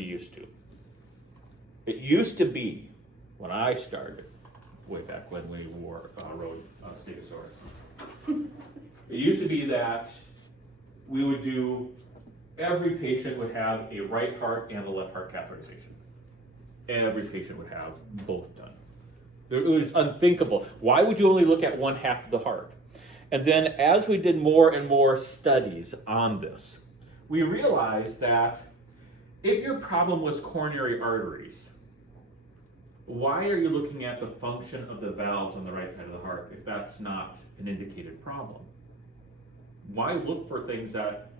we used to. It used to be, when I started, way back when we rode Stegosaurus, it used to be that we would do, every patient would have a right heart and a left heart catheterization. Every patient would have both done. It was unthinkable. Why would you only look at one half of the heart? And then as we did more and more studies on this, we realized that if your problem was coronary arteries, why are you looking at the function of the valves on the right side of the heart if that's not an indicated problem? Why look for things that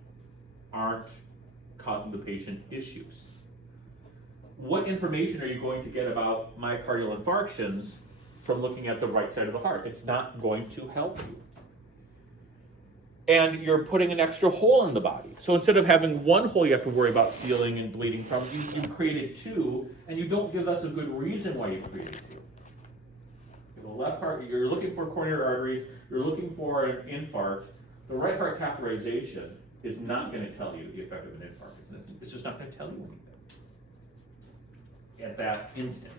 aren't causing the patient issues? What information are you going to get about myocardial infarctions from looking at the right side of the heart? It's not going to help you. And you're putting an extra hole in the body. So instead of having one hole you have to worry about sealing and bleeding from, you created two, and you don't give us a good reason why you created two. In the left heart, you're looking for coronary arteries, you're looking for an infarct. The right heart catheterization is not going to tell you the effect of an infarct. It's just not going to tell you anything at that instant.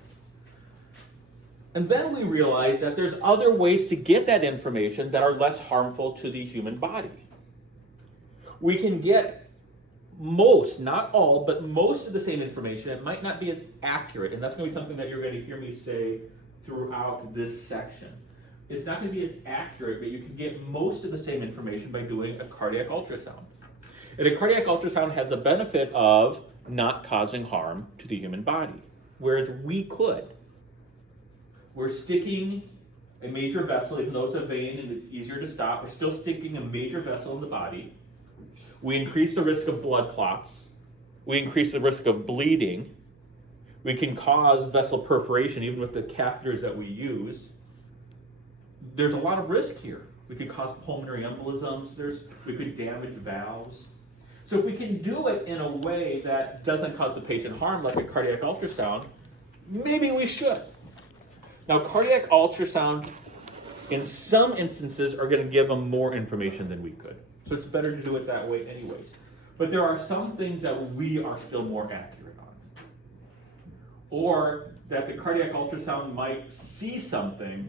And then we realize that there's other ways to get that information that are less harmful to the human body. We can get most, not all, but most of the same information. It might not be as accurate, and that's going to be something that you're going to hear me say throughout this section. It's not going to be as accurate, but you can get most of the same information by doing a cardiac ultrasound. And a cardiac ultrasound has the benefit of not causing harm to the human body, whereas we could. We're sticking a major vessel, even though it's a vein and it's easier to stop, we're still sticking a major vessel in the body. We increase the risk of blood clots. We increase the risk of bleeding. We can cause vessel perforation even with the catheters that we use. There's a lot of risk here. We could cause pulmonary embolisms. We could damage valves. So if we can do it in a way that doesn't cause the patient harm, like a cardiac ultrasound, maybe we should. Now, cardiac ultrasound, in some instances, are going to give them more information than we could. So it's better to do it that way anyways. But there are some things that we are still more accurate on. Or that the cardiac ultrasound might see something,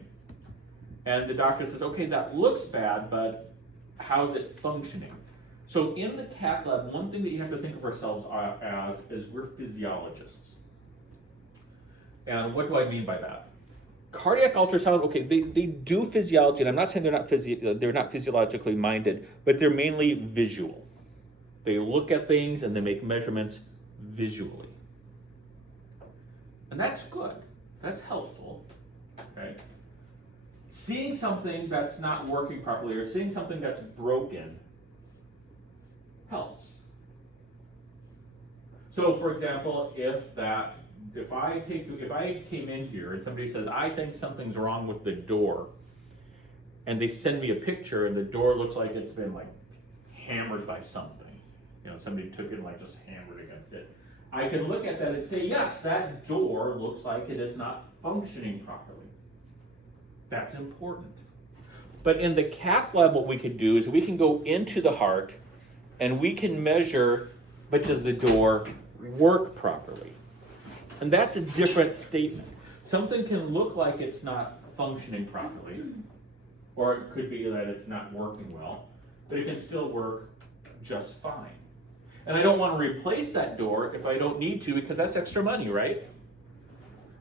and the doctor says, okay, that looks bad, but how's it functioning? So in the cath lab, one thing that you have to think of ourselves as is we're physiologists. And what do I mean by that? Cardiac ultrasound, okay, they do physiology, and I'm not saying they're not physiologically minded, but they're mainly visual. They look at things and they make measurements visually. And that's good. That's helpful. Okay? Seeing something that's not working properly or seeing something that's broken helps. So, for example, if I came in here and somebody says, I think something's wrong with the door, and they send me a picture and the door looks like it's been like hammered by something, somebody took it and like just hammered against it, I can look at that and say, yes, that door looks like it is not functioning properly. That's important. But in the cath lab, what we can do is we can go into the heart and we can measure, but does the door work properly? And that's a different statement. Something can look like it's not functioning properly, or it could be that it's not working well, but it can still work just fine. And I don't want to replace that door if I don't need to, because that's extra money, right?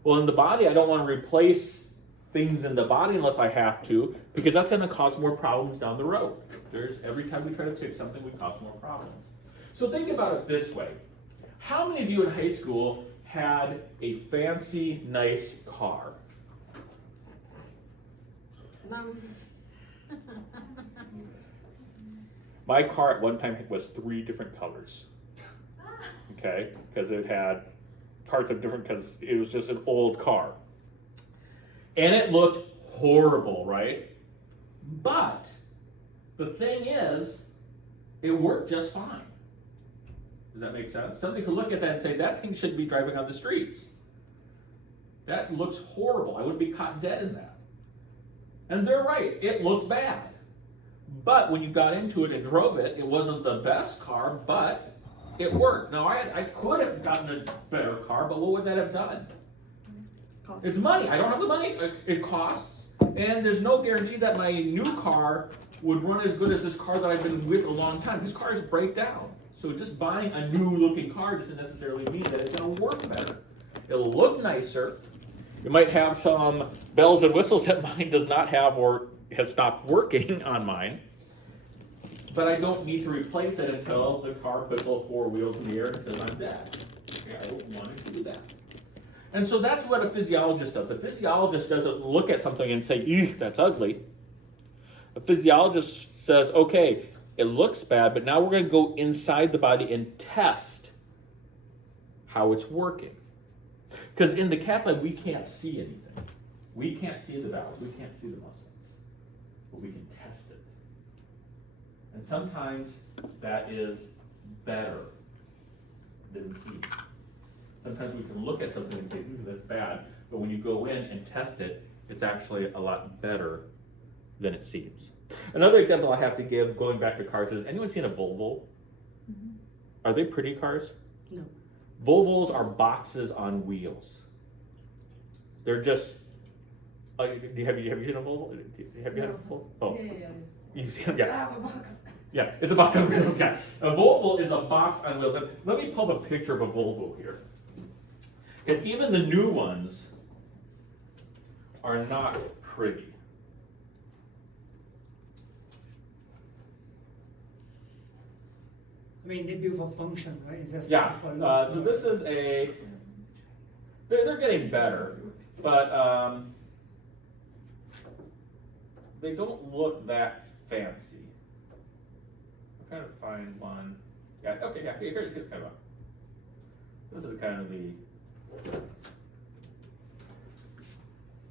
Well, in the body, I don't want to replace things in the body unless I have to, because that's going to cause more problems down the road. Every time we try to fix something, we cause more problems. So think about it this way. How many of you in high school had a fancy, nice car? My car at one time was 3 different colors. Okay, because it had parts of different, because it was just an old car. And it looked horrible, right? But the thing is, it worked just fine. Does that make sense? Somebody could look at that and say, that thing shouldn't be driving on the streets. That looks horrible. I would be caught dead in that. And they're right, it looks bad. But when you got into it and drove it, it wasn't the best car, but it worked. Now, I could have gotten a better car, but what would that have done? Cost. It's money. I don't have the money. It costs. And there's no guarantee that my new car would run as good as this car that I've been with a long time. These cars break down. So just buying a new looking car doesn't necessarily mean that it's going to work better. It'll look nicer. It might have some bells and whistles that mine does not have or has stopped working on mine. But I don't need to replace it until the car puts all four wheels in the air and says I'm dead. Okay, I don't want to do that. And so that's what a physiologist does. A physiologist doesn't look at something and say, eek, that's ugly. A physiologist says, okay, it looks bad, but now we're going to go inside the body and test how it's working. Because in the cath lab, we can't see anything. We can't see the valve. We can't see the muscle. But we can test it. And sometimes that is better than seeing. Sometimes we can look at something and say, ooh, that's bad. But when you go in and test it, it's actually a lot better than it seems. Another example I have to give, going back to cars, is anyone seen a Volvo? Mm-hmm. Are they pretty cars? No. Volvos are boxes on wheels. They're just, have you seen a Volvo? Have you had a Volvo? Oh. Yeah. You've seen it? Yeah. I have a box. Yeah, it's a box on wheels. Yeah. A Volvo is a box on wheels. And let me pull up a picture of a Volvo here. Because even the new ones are not pretty. I mean, they build for function, right? It's just Yeah, for so this is they're getting better, but they don't look that fancy. I'm trying to find one. Yeah, okay, yeah, here's kind of this is kind of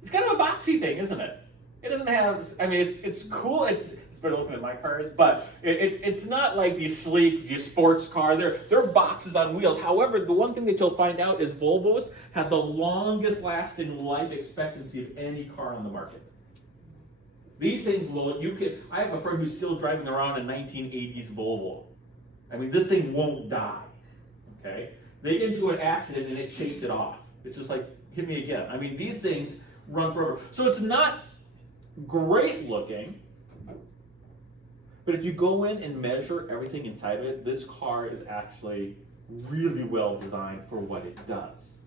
it's kind of a boxy thing, isn't it? It doesn't have, I mean, it's cool, it's better looking than my cars, but it's not like these sleek sports car. They're boxes on wheels. However, the one thing that you'll find out is Volvos have the longest lasting life expectancy of any car on the market. These things I have a friend who's still driving around a 1980s Volvo. I mean, this thing won't die, okay? They get into an accident and it shakes it off. It's just like, hit me again. I mean, these things run forever. So it's not great looking, but if you go in and measure everything inside of it, this car is actually really well designed for what it does.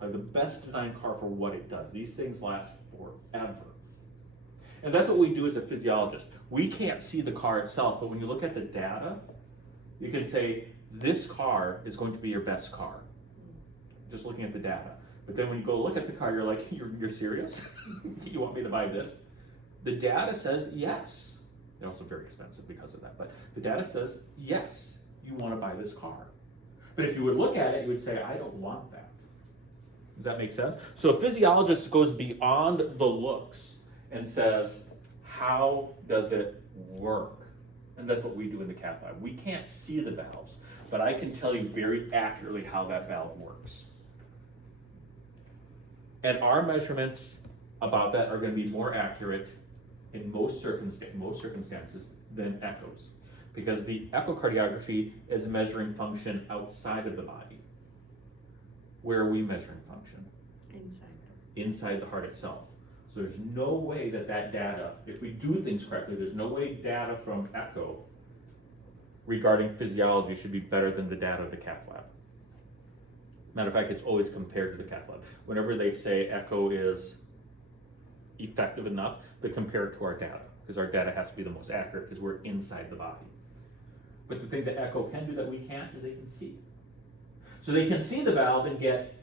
Like the best designed car for what it does. These things last forever. And that's what we do as a physiologist. We can't see the car itself, but when you look at the data, you can say, this car is going to be your best car. Just looking at the data. But then when you go look at the car, you're like, you're serious? You want me to buy this? The data says yes. They're also very expensive because of that. But the data says, yes, you want to buy this car. But if you would look at it, you would say, I don't want that. Does that make sense? So a physiologist goes beyond the looks and says, how does it work? And that's what we do in the cath lab. We can't see the valves, but I can tell you very accurately how that valve works. And our measurements about that are going to be more accurate in most circumstances than echoes, because the echocardiography is measuring function outside of the body. Where are we measuring function? Inside the heart itself. So there's no way that data, if we do things correctly, there's no way data from echo regarding physiology should be better than the data of the cath lab. Matter of fact, it's always compared to the cath lab. Whenever they say echo is effective enough, they compare it to our data, because our data has to be the most accurate because we're inside the body. But the thing that echo can do that we can't is they can see. So they can see the valve and get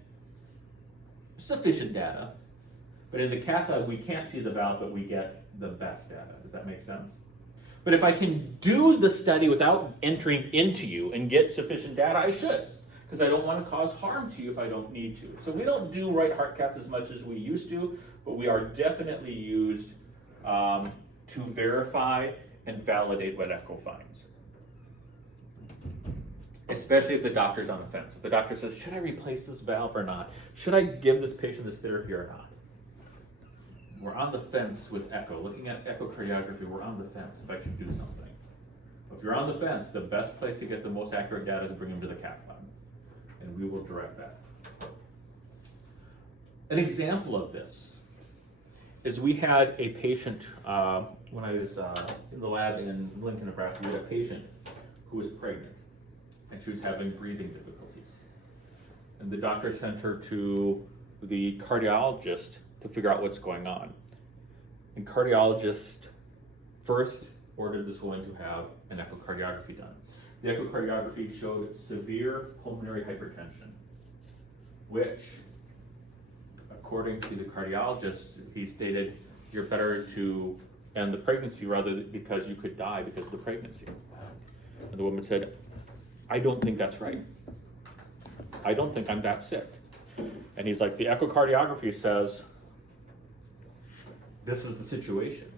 sufficient data, but in the cath lab we can't see the valve, but we get the best data. Does that make sense? But if I can do the study without entering into you and get sufficient data, I should, because I don't want to cause harm to you if I don't need to. So we don't do right heart caths as much as we used to, but we are definitely used to verify and validate what echo finds. Especially if the doctor's on the fence. If the doctor says, should I replace this valve or not? Should I give this patient this therapy or not? We're on the fence with echo. Looking at echocardiography, we're on the fence if I should do something. If you're on the fence, the best place to get the most accurate data is bring them to the cath lab, and we will direct that. An example of this is we had a patient, when I was in the lab in Lincoln, Nebraska, we had a patient who was pregnant, and she was having breathing difficulties. And the doctor sent her to the cardiologist to figure out what's going on. And cardiologist first ordered this woman to have an echocardiography done. The echocardiography showed severe pulmonary hypertension, which, according to the cardiologist, he stated, you're better to end the pregnancy rather than because you could die because of the pregnancy. And the woman said, I don't think that's right. I don't think I'm that sick. And he's like, the echocardiography says, this is the situation.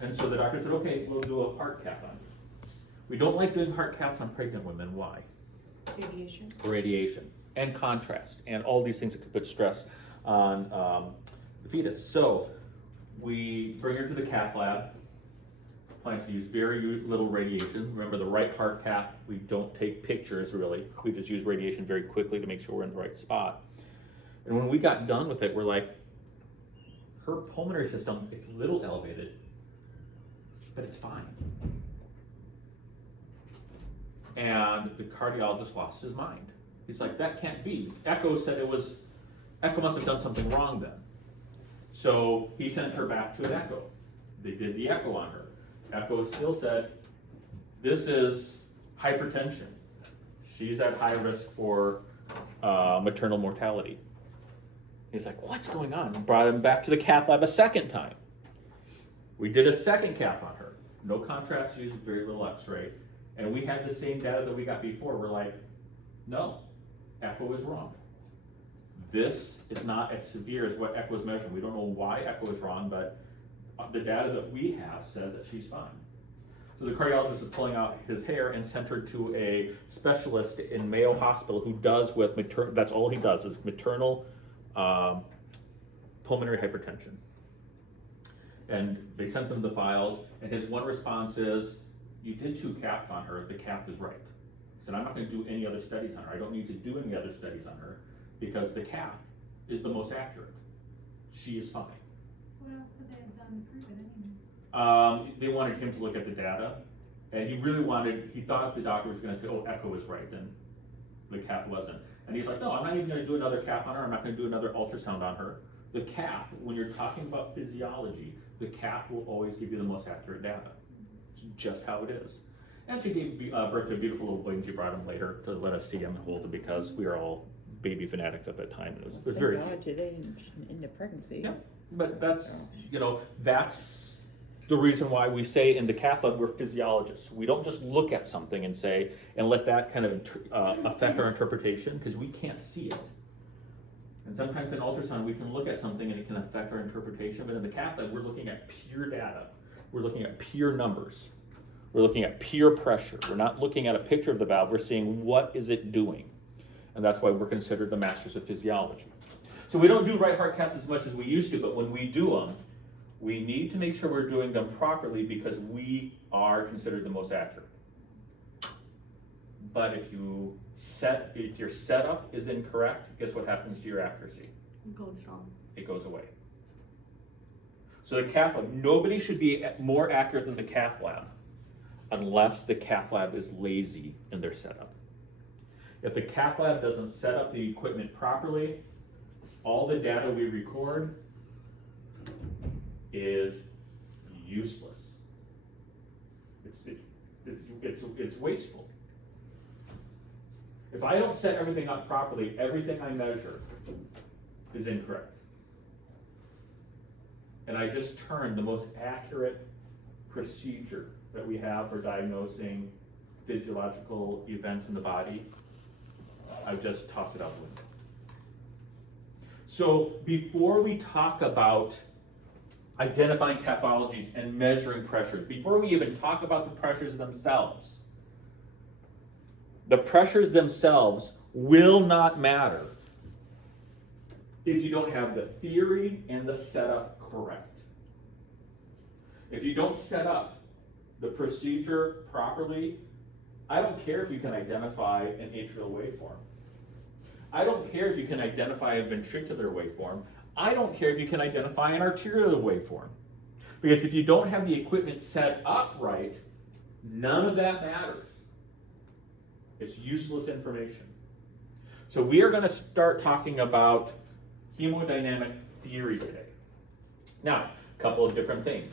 And so the doctor said, okay, we'll do a heart cath on you. We don't like doing heart caths on pregnant women. Why? Radiation. Radiation and contrast and all these things that could put stress on the fetus. So we bring her to the cath lab. Plan to use very little radiation. Remember, the right heart cath, we don't take pictures really. We just use radiation very quickly to make sure we're in the right spot. And when we got done with it, we're like, her pulmonary system, it's a little elevated, but it's fine. And the cardiologist lost his mind. He's like, that can't be. Echo said Echo must have done something wrong then. So he sent her back to an echo. They did the echo on her. Echo still said, this is hypertension. She's at high risk for maternal mortality. He's like, what's going on? Brought him back to the cath lab a second time. We did a second cath on her. No contrast used, very little x-ray. And we had the same data that we got before. We're like, no, echo is wrong. This is not as severe as what echo is measuring. We don't know why echo is wrong, but the data that we have says that she's fine. So the cardiologist is pulling out his hair and sent her to a specialist in Mayo Hospital who does with that's all he does is maternal pulmonary hypertension. And they sent him the files, and his one response is, you did 2 caths on her, the cath is right. He said, I'm not going to do any other studies on her. I don't need to do any other studies on her because the cath is the most accurate. She is fine. What else could they have done to prove it anyway? They wanted him to look at the data, and he thought the doctor was going to say, oh, echo is right, and the cath wasn't. And he's like, no, I'm not even going to do another cath on her. I'm not going to do another ultrasound on her. The cath, when you're talking about physiology, the cath will always give you the most accurate data. It's just how it is. And she gave birth to a beautiful little boy, and she brought him later to let us see him and hold him because we were all baby fanatics at that time. It was very Thank God cute. today in the pregnancy. Yeah, but that's the reason why we say in the cath lab we're physiologists. We don't just look at something and say, and let that kind of affect our interpretation because we can't see it. And sometimes in ultrasound we can look at something and it can affect our interpretation, but in the cath lab we're looking at pure data. We're looking at pure numbers. We're looking at pure pressure. We're not looking at a picture of the valve, we're seeing what is it doing. And that's why we're considered the masters of physiology. So we don't do right heart caths as much as we used to, but when we do them, we need to make sure we're doing them properly because we are considered the most accurate. But if your setup is incorrect, guess what happens to your accuracy? It goes wrong. It goes away. So the cath lab, nobody should be more accurate than the cath lab unless the cath lab is lazy in their setup. If the cath lab doesn't set up the equipment properly, all the data we record is useless. It's wasteful. If I don't set everything up properly, everything I measure is incorrect. And I just turned the most accurate procedure that we have for diagnosing physiological events in the body, I've just tossed it out the window. So before we talk about identifying pathologies and measuring pressures, before we even talk about the pressures themselves, the pressures themselves will not matter if you don't have the theory and the setup correct. If you don't set up the procedure properly, I don't care if you can identify an atrial waveform. I don't care if you can identify a ventricular waveform. I don't care if you can identify an arterial waveform. Because if you don't have the equipment set up right, none of that matters. It's useless information. So we are going to start talking about hemodynamic theory today. Now, a couple of different things.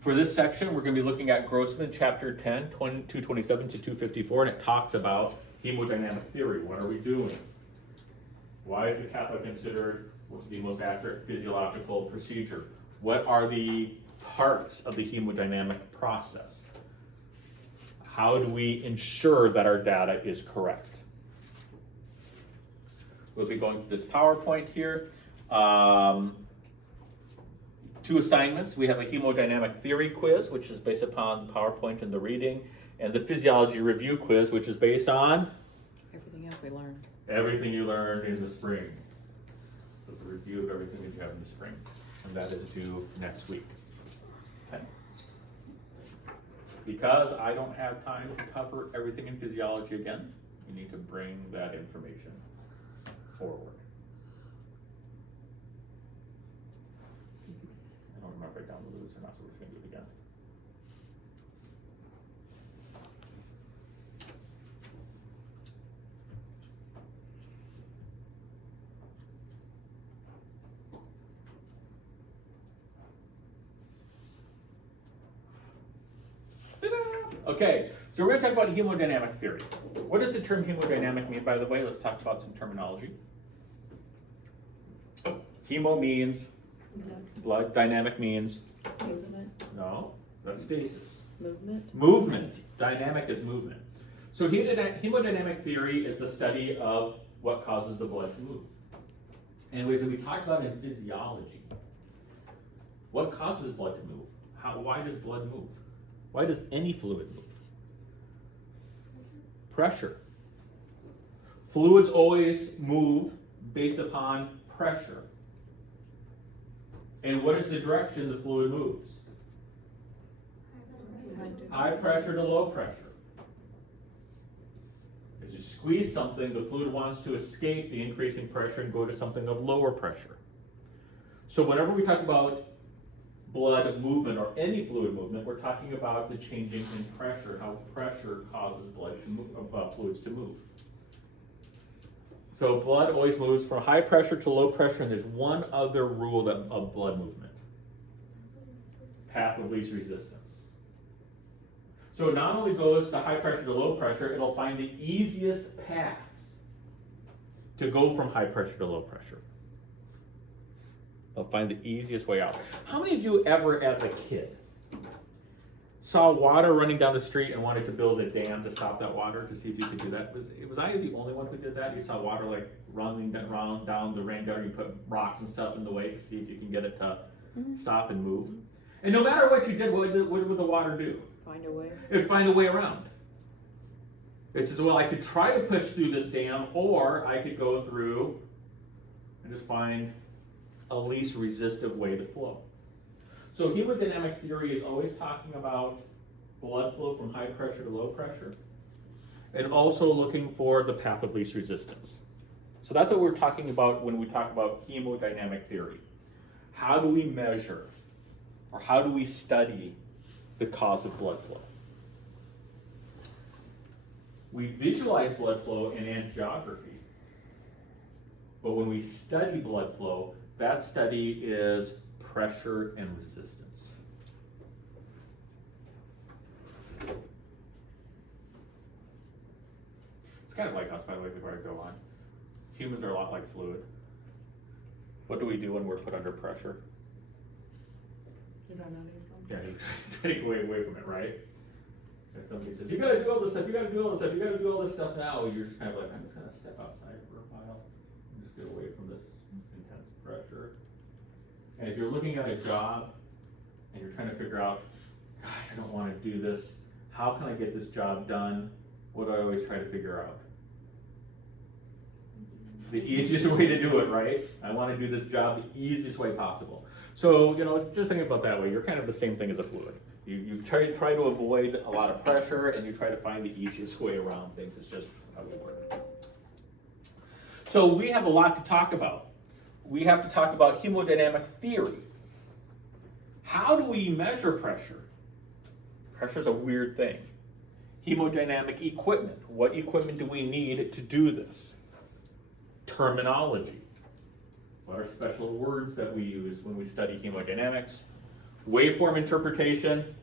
For this section, we're going to be looking at Grossman, chapter 10, 227 to 254, and it talks about hemodynamic theory. What are we doing? Why is the catheter considered the most accurate physiological procedure? What are the parts of the hemodynamic process? How do we ensure that our data is correct? We'll be going to this PowerPoint here. 2 assignments. We have a hemodynamic theory quiz, which is based upon the PowerPoint and the reading, and the physiology review quiz, which is based on everything else we learned. Everything you learned in the spring. So it's a review of everything that you have in the spring. And that is due next week. Okay. Because I don't have time to cover everything in physiology again, you need to bring that information forward. I don't remember if I downloaded this or not, so we're just going to do it again. Okay, so we're going to talk about hemodynamic theory. What does the term hemodynamic mean, by the way? Let's talk about some terminology. Hemo means blood, dynamic means Movement. no, that's stasis. Movement. Movement. Dynamic is movement. So hemodynamic theory is the study of what causes the blood to move. Anyways, we talked about in physiology. What causes blood to move? Why does blood move? Why does any fluid move? Pressure. Fluids always move based upon pressure. And what is the direction the fluid moves? High pressure to low pressure. As you squeeze something, the fluid wants to escape the increasing pressure and go to something of lower pressure. So whenever we talk about blood movement or any fluid movement, we're talking about the changing in pressure, how pressure causes blood to move, fluids to move. So blood always moves from high pressure to low pressure, and there's one other rule of blood movement. Path of least resistance. So it not only goes to high pressure to low pressure, it'll find the easiest paths to go from high pressure to low pressure. They'll find the easiest way out. How many of you ever, as a kid, saw water running down the street and wanted to build a dam to stop that water to see if you could do that? Was I the only one who did that? You saw water like running down the rain gutter, you put rocks and stuff in the way to see if you can get it to stop and move. And no matter what you did, what would the water do? Find a way. It would find a way around. It says, well, I could try to push through this dam, or I could go through and just find a least resistive way to flow. So hemodynamic theory is always talking about blood flow from high pressure to low pressure, and also looking for the path of least resistance. So that's what we're talking about when we talk about hemodynamic theory. How do we measure, or how do we study the cause of blood flow? We visualize blood flow in angiography, but when we study blood flow, that study is pressure and resistance. It's kind of like us, by the way, before I go on. Humans are a lot like fluid. What do we do when we're put under pressure? Yeah, you try to get away from it, right? If somebody says, you gotta do all this stuff, you gotta do all this stuff, you gotta do all this stuff now, you're just kind of like, I'm just gonna step outside for a while and just get away from this intense pressure. And if you're looking at a job and you're trying to figure out, gosh, I don't want to do this, how can I get this job done? What do I always try to figure out? The easiest way to do it, right? I want to do this job the easiest way possible. So, just think about that way. You're kind of the same thing as a fluid. You try to avoid a lot of pressure, and you try to find the easiest way around things. It's just how we work. So we have a lot to talk about. We have to talk about hemodynamic theory. How do we measure pressure? Pressure is a weird thing. Hemodynamic equipment. What equipment do we need to do this? Terminology. What are special words that we use when we study hemodynamics? Waveform interpretation,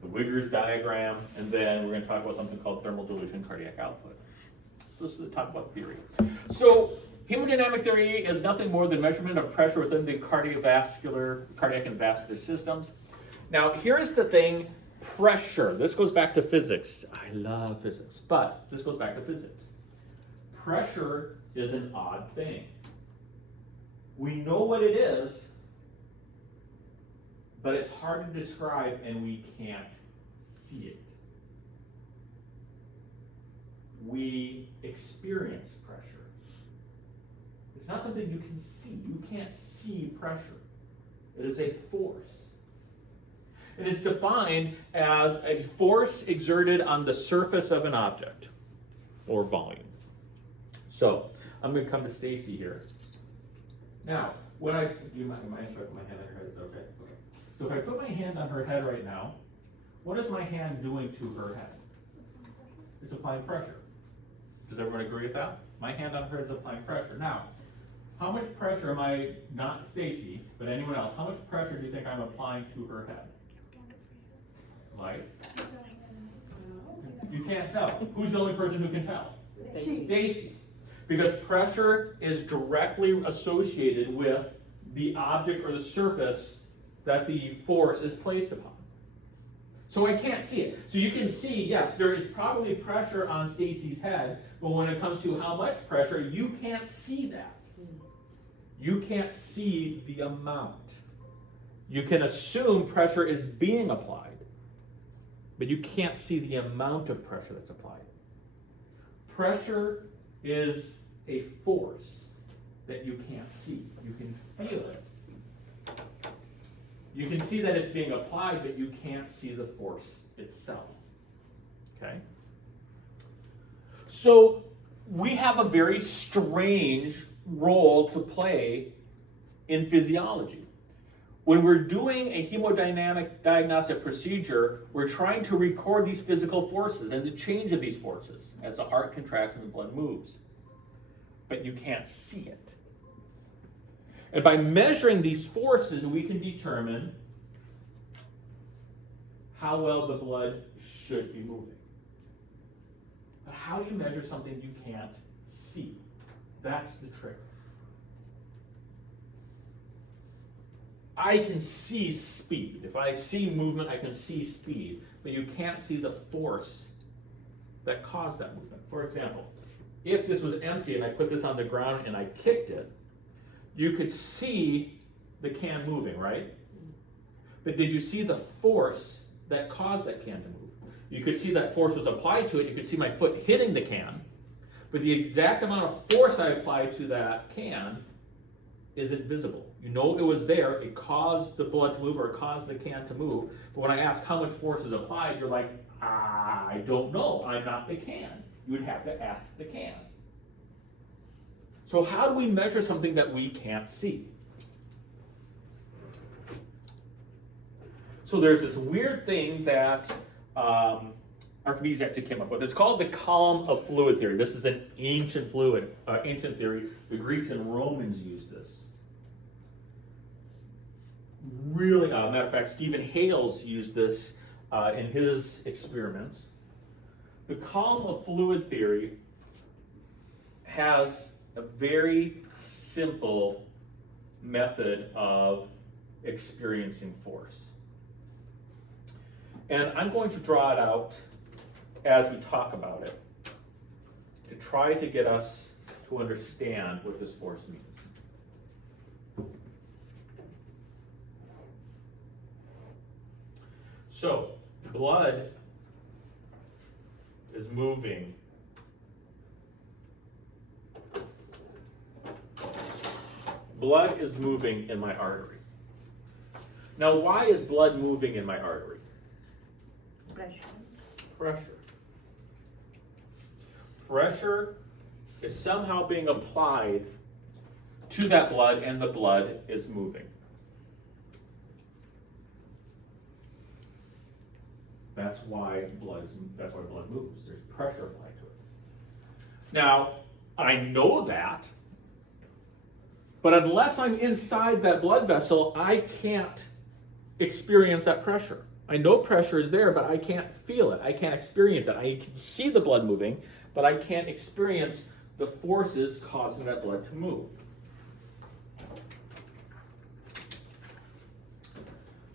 the Wiggers diagram, and then we're going to talk about something called thermal dilution cardiac output. So this is the talk about theory. So hemodynamic theory is nothing more than measurement of pressure within the cardiac and vascular systems. Now here's the thing, pressure. This goes back to physics. I love physics, but this goes back to physics. Pressure is an odd thing. We know what it is, but it's hard to describe and we can't see it. We experience pressure. It's not something you can see. You can't see pressure. It is a force. It is defined as a force exerted on the surface of an object or volume. So I'm going to come to Stacy here. Now, when I do you mind if I put my hand on her head? Is that okay? Okay. So if I put my hand on her head right now, what is my hand doing to her head? It's applying pressure. Does everyone agree with that? My hand on her is applying pressure. Now, how much pressure am I, not Stacy, but anyone else, how much pressure do you think I'm applying to her head? Like? You can't tell. Who's the only person who can tell? Stacy. Because pressure is directly associated with the object or the surface that the force is placed upon. So I can't see it. So you can see, yes, there is probably pressure on Stacy's head, but when it comes to how much pressure, you can't see that. You can't see the amount. You can assume pressure is being applied, but you can't see the amount of pressure that's applied. Pressure is a force that you can't see. You can feel it. You can see that it's being applied, but you can't see the force itself. Okay? So we have a very strange role to play in physiology. When we're doing a hemodynamic diagnostic procedure, we're trying to record these physical forces and the change of these forces as the heart contracts and the blood moves. But you can't see it. And by measuring these forces, we can determine how well the blood should be moving. But how do you measure something you can't see? That's the trick. I can see speed. If I see movement, I can see speed. But you can't see the force that caused that movement. For example, if this was empty and I put this on the ground and I kicked it, you could see the can moving, right? But did you see the force that caused that can to move? You could see that force was applied to it. You could see my foot hitting the can. But the exact amount of force I applied to that can isn't visible. You know it was there. It caused the blood to move or it caused the can to move. But when I ask how much force is applied, you're like, I don't know. I'm not the can. You would have to ask the can. So how do we measure something that we can't see? So there's this weird thing that Archimedes actually came up with. It's called the column of fluid theory. This is an ancient theory. The Greeks and Romans used this. Really, matter of fact, Stephen Hales used this in his experiments. The column of fluid theory has a very simple method of experiencing force. And I'm going to draw it out as we talk about it to try to get us to understand what this force means. So, blood is moving in my artery. Now, why is blood moving in my artery? Pressure. Pressure. Pressure is somehow being applied to that blood, and the blood is moving. That's why blood moves. There's pressure applied to it. Now, I know that, but unless I'm inside that blood vessel, I can't experience that pressure. I know pressure is there, but I can't feel it. I can't experience it. I can see the blood moving, but I can't experience the forces causing that blood to move.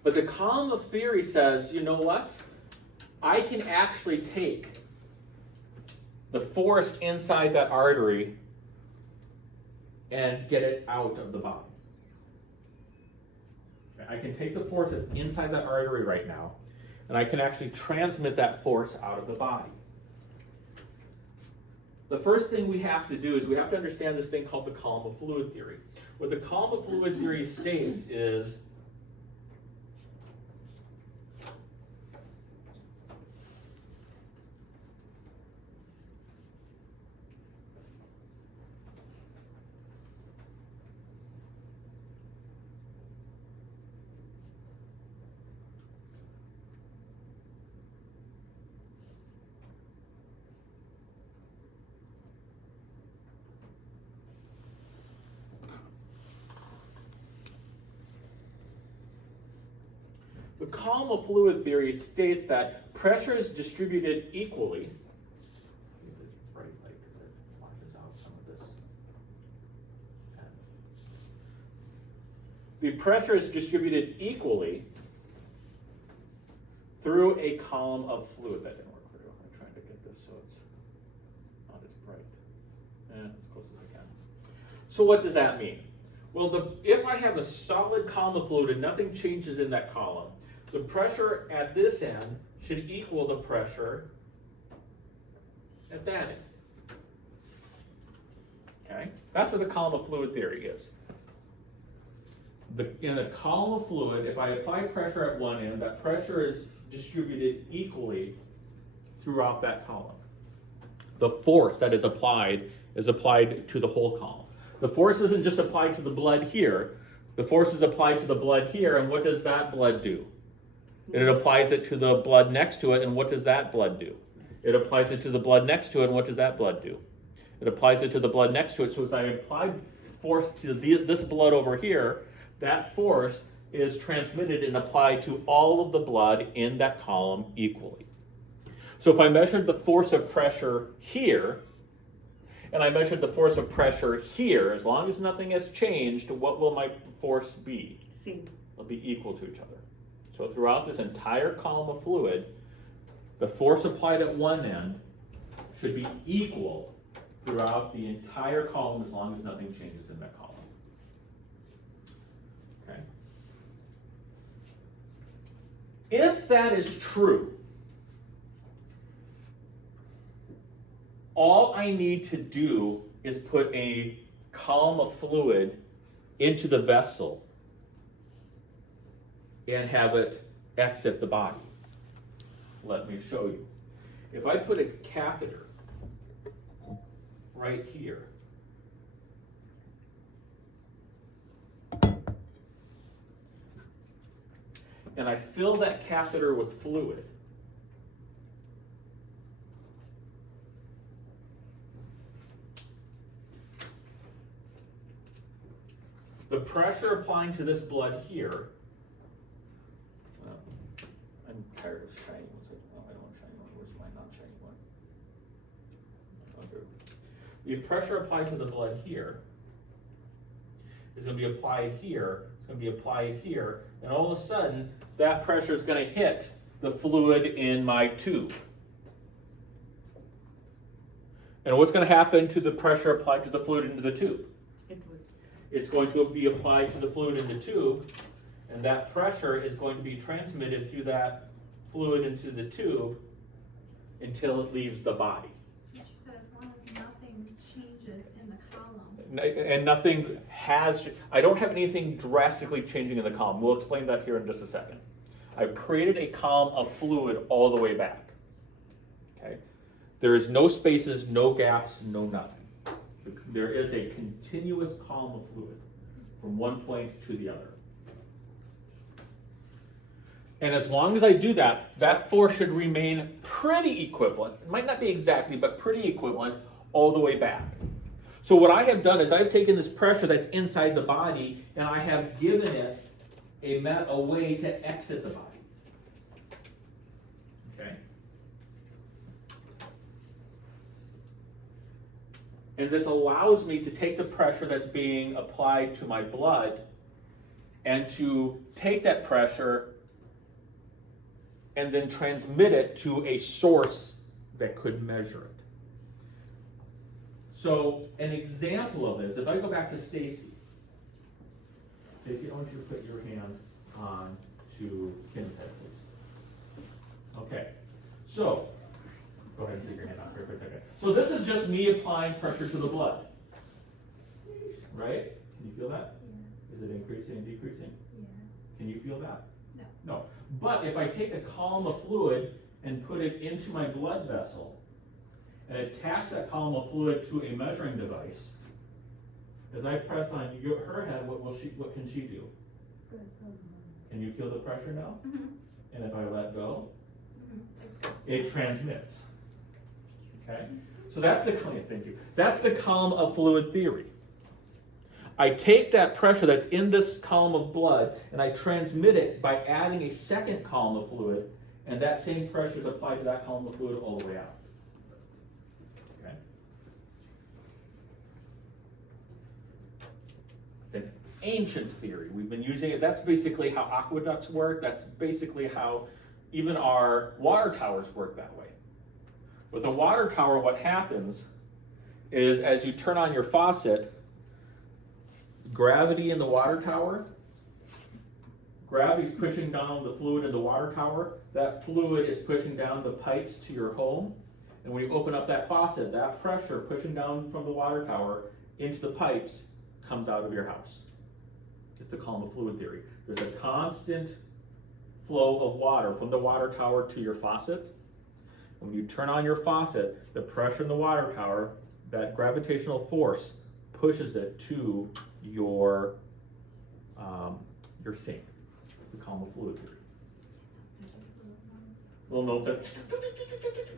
But the column of theory says, you know what? I can actually take the force inside that artery and get it out of the body. I can take the force that's inside that artery right now, and I can actually transmit that force out of the body. The first thing we have to do is we have to understand this thing called the column of fluid theory. What the column of fluid theory states is the column of fluid theory states that pressure is distributed equally. Get this bright light because it washes out some of this. The pressure is distributed equally through a column of fluid. That didn't work very well. I'm trying to get this so it's not as bright. As close as I can. So what does that mean? Well, if I have a solid column of fluid and nothing changes in that column, the pressure at this end should equal the pressure at that end. Okay? That's what the column of fluid theory is. In the column of fluid, if I apply pressure at one end, that pressure is distributed equally throughout that column. The force that is applied to the whole column. The force isn't just applied to the blood here. The force is applied to the blood here, and what does that blood do? And it applies it to the blood next to it, and what does that blood do? It applies it to the blood next to it, and what does that blood do? It applies it to the blood next to it. So as I apply force to this blood over here, that force is transmitted and applied to all of the blood in that column equally. So if I measured the force of pressure here, and I measured the force of pressure here, as long as nothing has changed, what will my force be? C. They'll be equal to each other. So throughout this entire column of fluid, the force applied at one end should be equal throughout the entire column as long as nothing changes in that column. Okay? If that is true, all I need to do is put a column of fluid into the vessel and have it exit the body. Let me show you. If I put a catheter right here, and I fill that catheter with fluid, the pressure applying to this blood here, I'm tired of shiny ones. Oh, I don't want shiny one. Where's my non-shiny one? Okay. The pressure applied to the blood here is going to be applied here. It's going to be applied here. And all of a sudden, that pressure is going to hit the fluid in my tube. And what's going to happen to the pressure applied to the fluid into the tube? It's going to be applied to the fluid in the tube, and that pressure is going to be transmitted through that fluid into the tube until it leaves the body. But you said as long as nothing changes in the column. And nothing has, I don't have anything drastically changing in the column. We'll explain that here in just a second. I've created a column of fluid all the way back. Okay? There is no spaces, no gaps, no nothing. There is a continuous column of fluid from one point to the other. And as long as I do that, that force should remain pretty equivalent. It might not be exactly, but pretty equivalent all the way back. So what I have done is I've taken this pressure that's inside the body and I have given it a way to exit the body. Okay? And this allows me to take the pressure that's being applied to my blood and to take that pressure and then transmit it to a source that could measure it. So an example of this, if I go back to Stacy. Stacy, I want you to put your hand on to Kim's head, please. Okay, so go ahead and take your hand off here for a second. So this is just me applying pressure to the blood, right? Can you feel that? Yeah. Is it increasing and decreasing? Yeah. Can you feel that? No. No. But if I take a column of fluid and put it into my blood vessel and attach that column of fluid to a measuring device, as I press on her head, what can she do? Good. So, Can you feel the pressure now? mm-hmm. And if I let go, Mm-hmm. it transmits. Okay? So that's the thank you. That's the column of fluid theory. I take that pressure that's in this column of blood and I transmit it by adding a second column of fluid, and that same pressure is applied to that column of fluid all the way out. Okay? It's an ancient theory. We've been using it. That's basically how aqueducts work. That's basically how even our water towers work that way. With a water tower, what happens is as you turn on your faucet, gravity in the water tower, gravity's pushing down the fluid in the water tower. That fluid is pushing down the pipes to your home. And when you open up that faucet, that pressure pushing down from the water tower into the pipes comes out of your house. It's the column of fluid theory. There's a constant flow of water from the water tower to your faucet. When you turn on your faucet, the pressure in the water tower, that gravitational force pushes it to your sink. It's the column of fluid theory. We'll note that.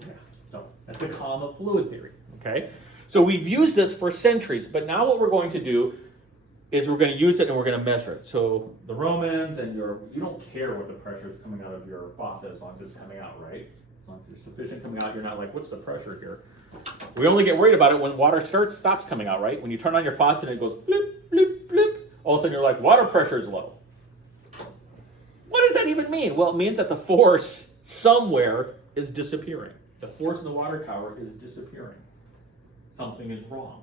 Yeah. So that's the column of fluid theory. Okay. So we've used this for centuries, but now what we're going to do is we're going to use it and we're going to measure it. So the Romans and you don't care what the pressure is coming out of your faucet as long as it's coming out, right? As long as there's sufficient coming out, you're not like, what's the pressure here? We only get worried about it when water stops coming out, right? When you turn on your faucet and it goes bloop, bloop, bloop, all of a sudden you're like, water pressure is low. What does that even mean? Well, it means that the force somewhere is disappearing. The force in the water tower is disappearing. Something is wrong.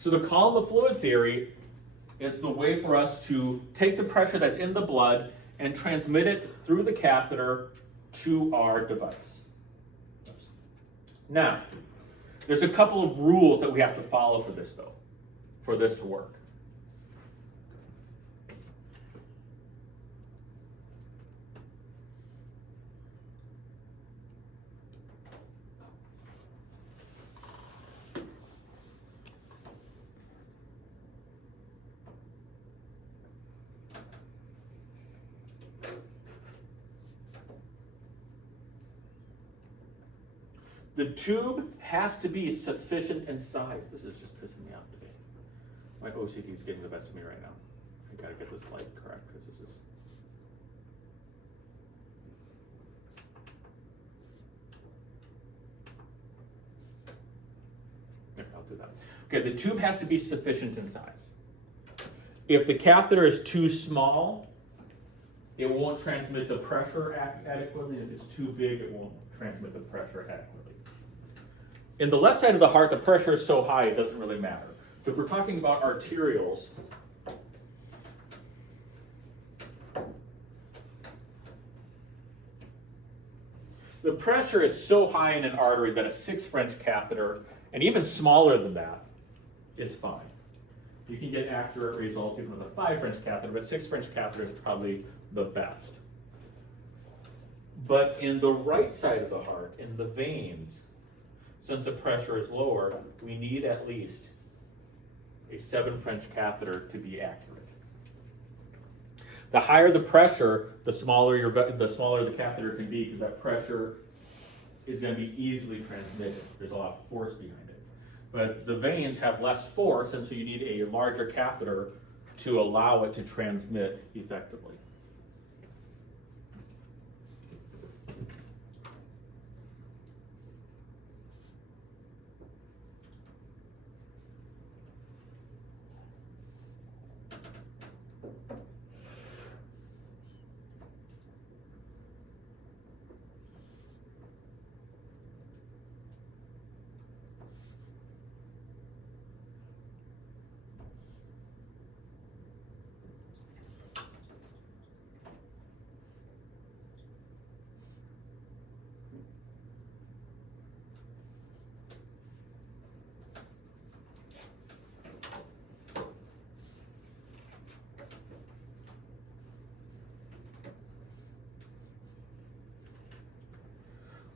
So the column of fluid theory is the way for us to take the pressure that's in the blood and transmit it through the catheter to our device. Now, there's a couple of rules that we have to follow for this, though, for this to work. The tube has to be sufficient in size. This is just pissing me off today. My OCD is getting the best of me right now. I gotta get this light correct because this is. There, I'll do that. Okay, the tube has to be sufficient in size. If the catheter is too small, it won't transmit the pressure adequately. If it's too big, it won't transmit the pressure adequately. In the left side of the heart, the pressure is so high, it doesn't really matter. So if we're talking about arterioles, the pressure is so high in an artery that a 6 French catheter And even smaller than that is fine. You can get accurate results even with a 5 French catheter, but 6 French catheter is probably the best. But in the right side of the heart, in the veins, since the pressure is lower, we need at least a 7 French catheter to be accurate. The higher the pressure, the smaller the catheter can be, because that pressure is going to be easily transmitted. There's a lot of force behind it. But the veins have less force, and so you need a larger catheter to allow it to transmit effectively.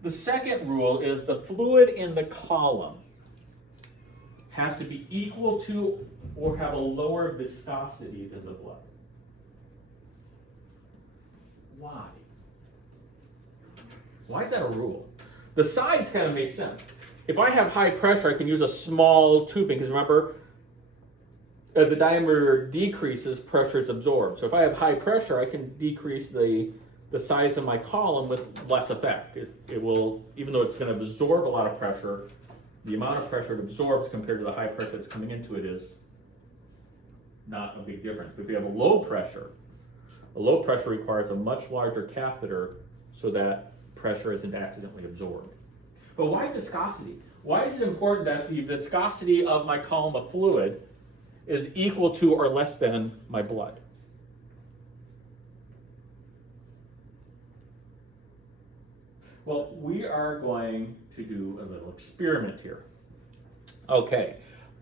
The second rule is the fluid in the column has to be equal to or have a lower viscosity than the blood. Why? Why is that a rule? The size kind of makes sense. If I have high pressure, I can use a small tubing, because remember, as the diameter decreases, pressure is absorbed. So if I have high pressure, I can decrease the size of my column with less effect. It will, even though it's going to absorb a lot of pressure, the amount of pressure it absorbs compared to the high pressure that's coming into it is not a big difference. But if you have a low pressure requires a much larger catheter so that pressure isn't accidentally absorbed. But why viscosity? Why is it important that the viscosity of my column of fluid is equal to or less than my blood? Well, we are going to do a little experiment here. Okay.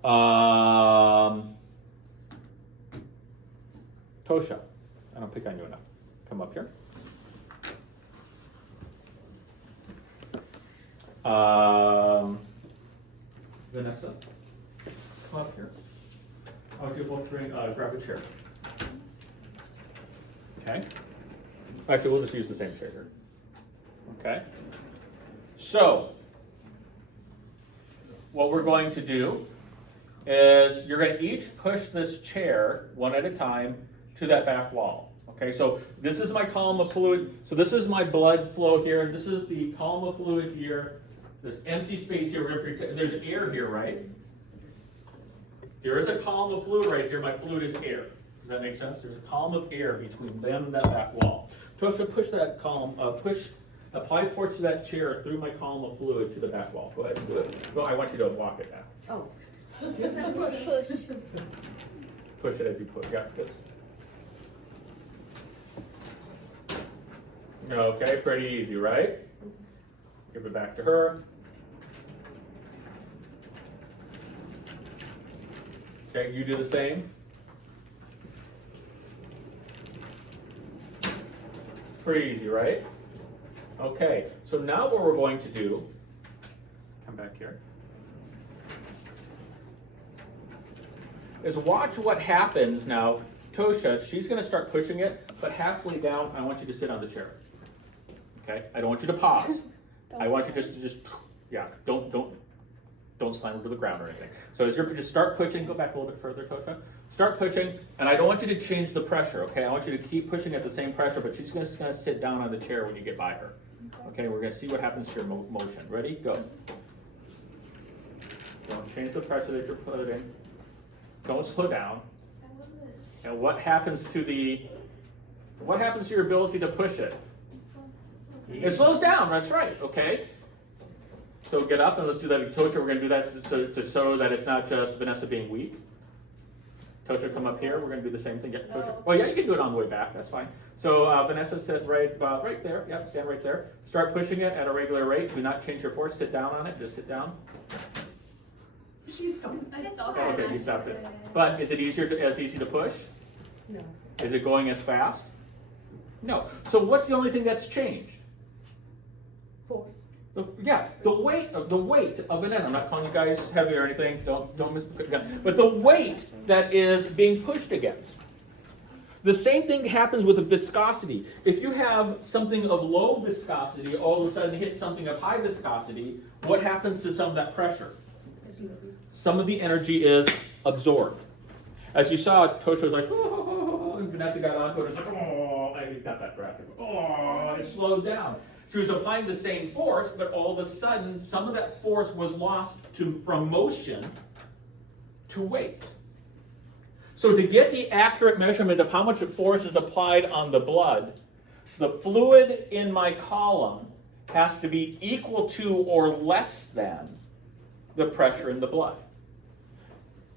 Tosha, I don't pick on you enough. Come up here. Vanessa, come up here. I want you to both grab a chair. Okay. Actually, we'll just use the same chair here. Okay. So, what we're going to do is you're going to each push this chair one at a time to that back wall. Okay, so this is my column of fluid. So this is my blood flow here. This is the column of fluid here. This empty space here. We're going to pretend there's air here, right? There is a column of fluid right here. My fluid is air. Does that make sense? There's a column of air between them and that back wall. Tosha, push that column. Apply force to that chair through my column of fluid to the back wall. Go ahead and do it. Go. I want you to walk it back. Oh. Push it as you push. Yeah, just. Okay, pretty easy, right? Give it back to her. Okay, you do the same. Pretty easy, right? Okay, so now what we're going to do, come back here, is watch what happens now. Tosha, she's going to start pushing it, but halfway down, I want you to sit on the chair. Okay, I don't want you to pause. I want you just yeah, don't slam into the ground or anything. So as you're just start pushing, go back a little bit further, Tosha. Start pushing, and I don't want you to change the pressure. Okay, I want you to keep pushing at the same pressure, but she's just going to sit down on the chair when you get by her. Okay, we're going to see what happens to your motion. Ready? Go. Don't change the pressure that you're putting. Don't slow down. And what happens to your ability to push it? It slows down. That's right. Okay. So get up and let's do that. Tosha, we're going to do that to show that it's not just Vanessa being weak. Tosha, come up here. We're going to do the same thing. Yeah, Tosha. Well, yeah, you can do it on the way back. That's fine. So Vanessa, sit right there. Yep, stand right there. Start pushing it at a regular rate. Do not change your force. Sit down on it. Just sit down. She's going, I saw her. Okay, you stopped it. But is it as easy to push? No. Is it going as fast? No. So what's the only thing that's changed? Force. The weight of an enzyme. I'm not calling you guys heavy or anything. Don't miss. But the weight that is being pushed against. The same thing happens with the viscosity. If you have something of low viscosity, all of a sudden hit something of high viscosity, what happens to some of that pressure? Some of the energy is absorbed. As you saw, Tosha was like, oh, and Vanessa got onto it and was like, oh, I got that graphic. Oh, it slowed down. She was applying the same force, but all of a sudden, some of that force was lost from motion to weight. So to get the accurate measurement of how much force is applied on the blood, the fluid in my column has to be equal to or less than the pressure in the blood.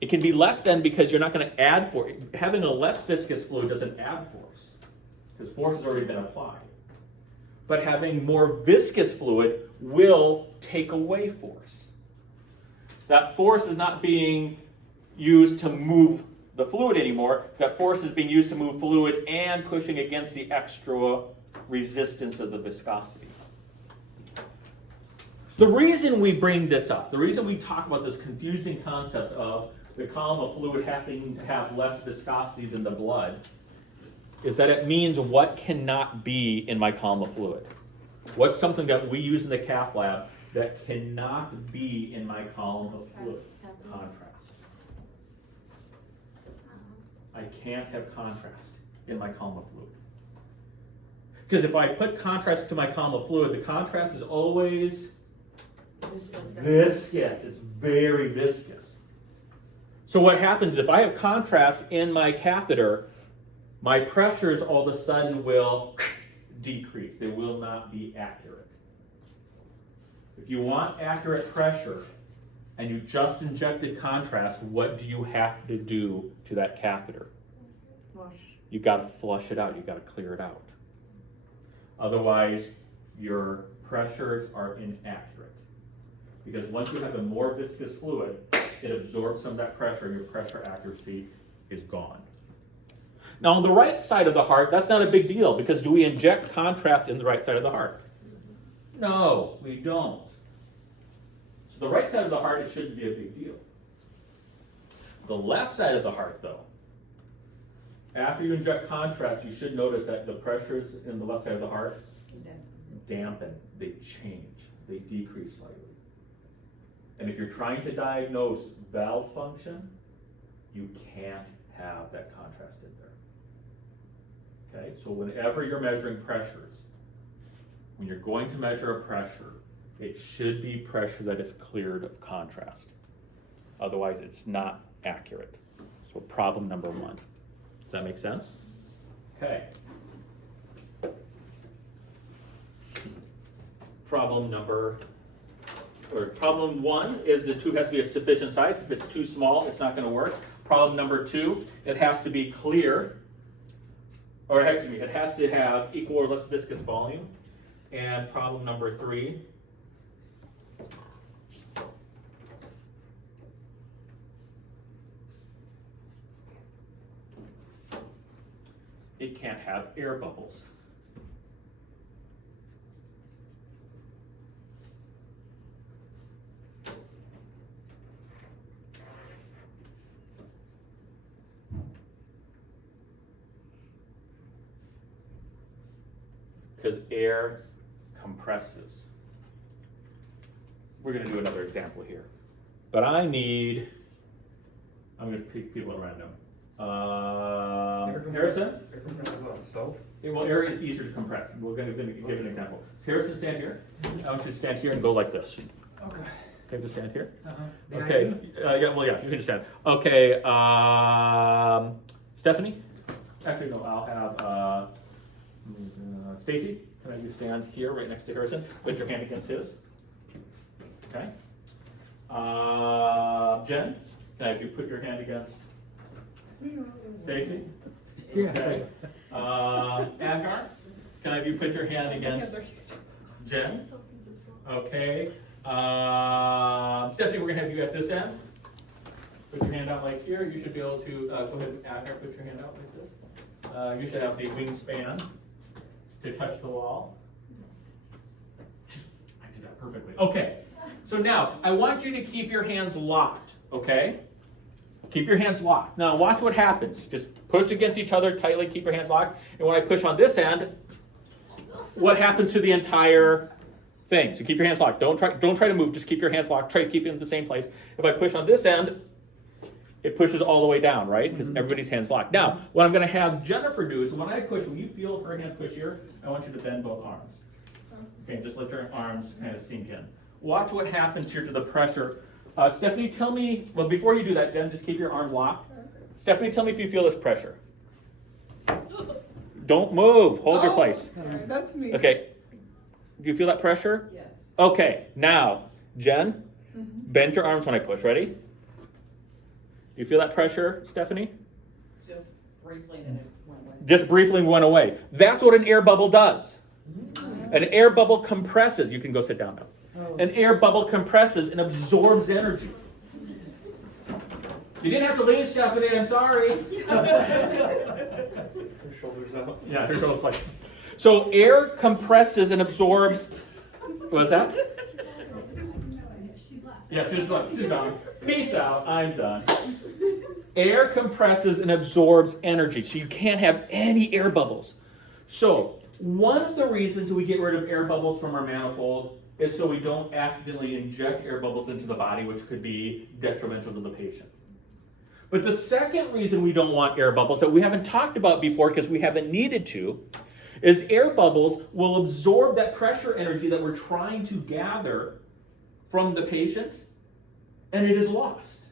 It can be less than because you're not going to add force. Having a less viscous fluid doesn't add force because force has already been applied. But having more viscous fluid will take away force. That force is not being used to move the fluid anymore. That force is being used to move fluid and pushing against the extra resistance of the viscosity. The reason we bring this up, the reason we talk about this confusing concept of the column of fluid having to have less viscosity than the blood, is that it means what cannot be in my column of fluid. What's something that we use in the cath lab that cannot be in my column of fluid? Contrast. I can't have contrast in my column of fluid. Because if I put contrast to my column of fluid, the contrast is always viscous. It's very viscous. So what happens if I have contrast in my catheter, my pressures all of a sudden will decrease. They will not be accurate. If you want accurate pressure and you just injected contrast, what do you have to do to that catheter? Flush. You got to flush it out. You got to clear it out. Otherwise, your pressures are inaccurate. Because once you have a more viscous fluid, it absorbs some of that pressure, and your pressure accuracy is gone. Now, on the right side of the heart, that's not a big deal, because do we inject contrast in the right side of the heart? No, we don't. So the right side of the heart, it shouldn't be a big deal. The left side of the heart, though, after you inject contrast, you should notice that the pressures in the left side of the heart dampen, they change, they decrease slightly. And if you're trying to diagnose valve function, you can't have that contrast in there. Okay, so whenever you're measuring pressures, when you're going to measure a pressure, it should be pressure that is cleared of contrast. Otherwise, it's not accurate. So problem number one. Does that make sense? Okay. Problem one is the tube has to be of sufficient size. If it's too small, it's not going to work. Problem number two, it has to be clear, or excuse me, it has to have equal or less viscous volume. And problem number three, it can't have air bubbles. Because air compresses. We're going to do another example here. But I'm going to pick people at random. Harrison? Air compresses on itself? Well, air is easier to compress. We're going to give an example. So Harrison, stand here. I want you to stand here and go like this. Okay. Okay, just stand here. Behind Okay. you? Yeah, you can just stand. Okay. Stephanie? Actually, no, I'll have Stacy. Can I have you stand here right next to Harrison? Put your hand against his. Okay. Jen, can I have you put your hand against Stacy? Yeah. Okay. Adgar, can I have you put your hand against Jen? Okay. Stephanie, we're gonna have you at this end. Put your hand out like here. You should be able to go ahead and put your hand out like this. You should have the wingspan to touch the wall. I did that perfectly. Okay. So now I want you to keep your hands locked. Okay. Keep your hands locked. Now watch what happens. Just push against each other tightly. Keep your hands locked. And when I push on this end, what happens to the entire thing? So keep your hands locked. Don't try to move. Just keep your hands locked. Try to keep it in the same place. If I push on this end, it pushes all the way down, right? Because everybody's hands locked. Now, what I'm going to have Jennifer do is when I push, when you feel her hand push here, I want you to bend both arms. Okay, just let your arms kind of sink in. Watch what happens here to the pressure. Stephanie, tell me, well, before you do that, Jen, just keep your arms locked. Stephanie, tell me if you feel this pressure. Don't move. Hold your place. Alright, that's me. Okay. Do you feel that pressure? Yes. Okay. Now, Jen, bend your arms when I push. Ready? Do you feel that pressure, Stephanie? Just briefly and it went away. Just briefly went away. That's what an air bubble does. An air bubble compresses. You can go sit down now. An air bubble compresses and absorbs energy. You didn't have to leave, Stephanie. I'm sorry. Her shoulders out. Yeah, her shoulders like. So air compresses and absorbs. What was that? She left. Yeah, she's done. Peace out. I'm done. Air compresses and absorbs energy, so you can't have any air bubbles. So one of the reasons we get rid of air bubbles from our manifold is so we don't accidentally inject air bubbles into the body, which could be detrimental to the patient. But the second reason we don't want air bubbles that we haven't talked about before because we haven't needed to is air bubbles will absorb that pressure energy that we're trying to gather from the patient, and it is lost.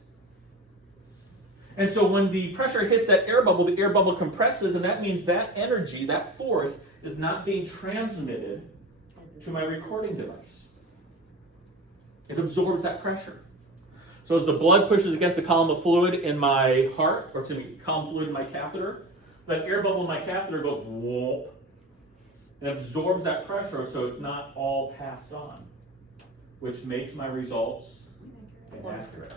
And so when the pressure hits that air bubble, the air bubble compresses, and that means that energy, that force, is not being transmitted to my recording device. It absorbs that pressure. So as the blood pushes against the column of fluid in my heart, or column of fluid in my catheter, that air bubble in my catheter goes whoop, and absorbs that pressure so it's not all passed on, which makes my results inaccurate.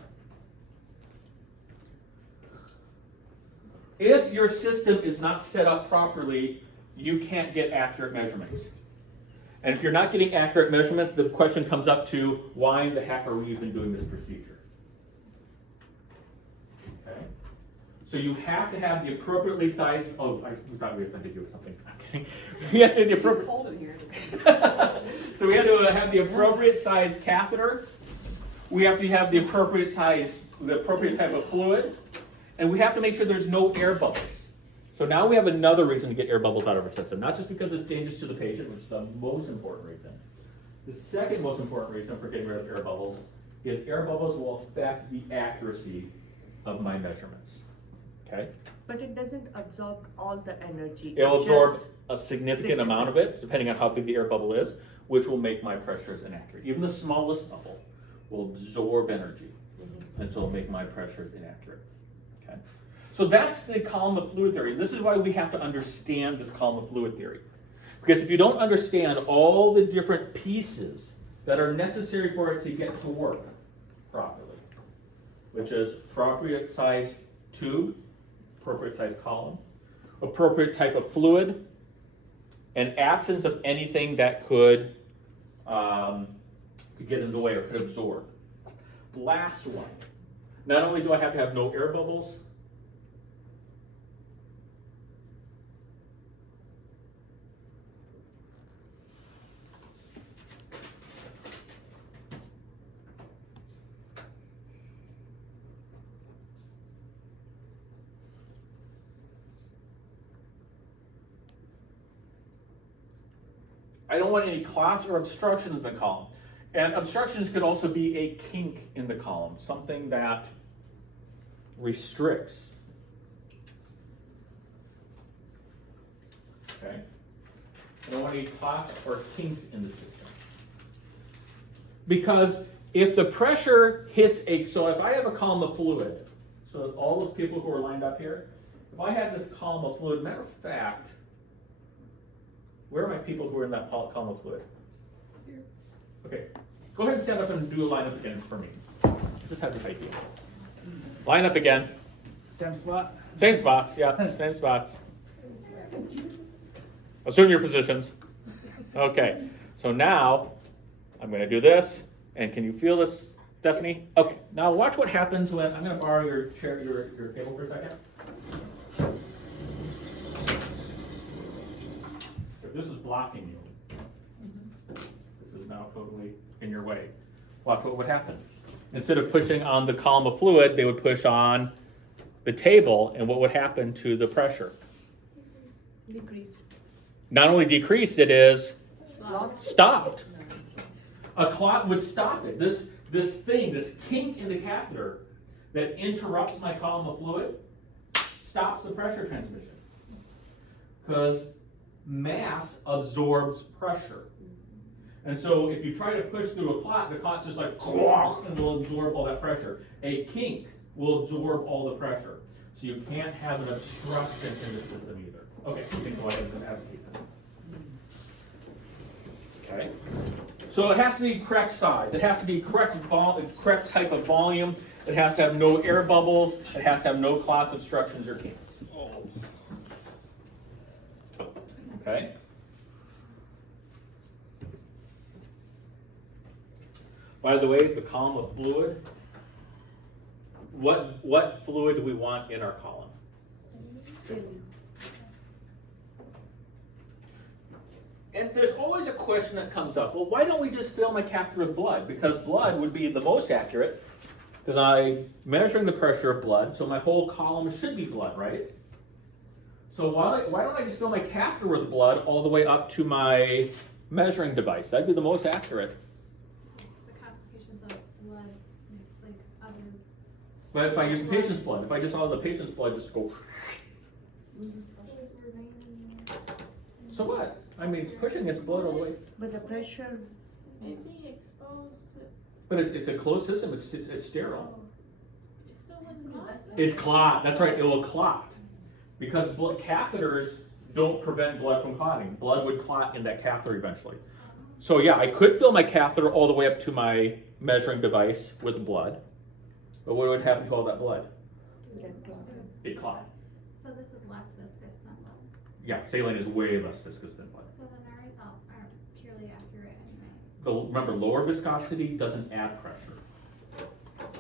If your system is not set up properly, you can't get accurate measurements. And if you're not getting accurate measurements, the question comes up to, why the heck are we even doing this procedure? Okay. So you have to have the appropriately sized, we thought we offended you or something. I'm kidding. We have to have the appropriate, Cold in here. so we had to have the appropriate size catheter. We have to have the appropriate size, the appropriate type of fluid. And we have to make sure there's no air bubbles. So now we have another reason to get air bubbles out of our system. Not just because it's dangerous to the patient, which is the most important reason. The second most important reason for getting rid of air bubbles is air bubbles will affect the accuracy of my measurements. Okay? But it doesn't absorb all the energy. It will absorb just a significant amount of it, depending on how big the air bubble is, which will make my pressures inaccurate. Even the smallest bubble will absorb energy, and so it'll make my pressures inaccurate. Okay? So that's the column of fluid theory. This is why we have to understand this column of fluid theory. Because if you don't understand all the different pieces that are necessary for it to get to work properly, which is appropriate size tube, appropriate size column, appropriate type of fluid, and absence of anything that could get in the way or could absorb. Last one. Not only do I have to have no air bubbles, I don't want any clots or obstructions in the column. And obstructions could also be a kink in the column, something that restricts. Okay? I don't want any clots or kinks in the system. Because if the pressure hits so if I have a column of fluid, so all those people who are lined up here, if I had this column of fluid, matter of fact, where are my people who are in that column of fluid? Here. Okay, go ahead and stand up and do a lineup again for me. Just have this idea. Line up again. Same spot. Same spots, yeah, same spots. Assume your positions. Okay, so now I'm going to do this, and can you feel this, Stephanie? Okay, now watch what happens when, I'm going to borrow your chair, your table for a second. If this is blocking you, this is now totally in your way. Watch what would happen. Instead of pushing on the column of fluid, they would push on the table, and what would happen to the pressure? Decreased. Not only decreased, it is Lost. stopped. A clot would stop it. This kink in the catheter that interrupts my column of fluid stops the pressure transmission. Because mass absorbs pressure. And so if you try to push through a clot, the clot's just like, and will absorb all that pressure. A kink will absorb all the pressure. So you can't have an obstruction in the system either. Okay, you can go ahead and advocate that. Okay. So it has to be correct size. It has to be correct type of volume. It has to have no air bubbles. It has to have no clots, obstructions, or kinks. Okay. By the way, the column of fluid. What fluid do we want in our column? And there's always a question that comes up. Well, why don't we just fill my catheter with blood? Because blood would be the most accurate, because I'm measuring the pressure of blood, so my whole column should be blood, right? So why don't I just fill my catheter with blood all the way up to my measuring device? That'd be the most accurate. The complications of blood, like other. But if I use the patient's blood, if I just allow the patient's blood just go, so what? I mean, it's pushing its blood all the way. But the pressure, Maybe expose it. But it's a closed system. It's sterile. It still wouldn't clot. It's clot. That's right. It will clot because catheters don't prevent blood from clotting. Blood would clot in that catheter eventually. So yeah, I could fill my catheter all the way up to my measuring device with blood. But what would happen to all that blood? It clot. So this is less viscous than blood. Yeah, saline is way less viscous than blood. So then our results aren't purely accurate anyway. Remember, lower viscosity doesn't add pressure.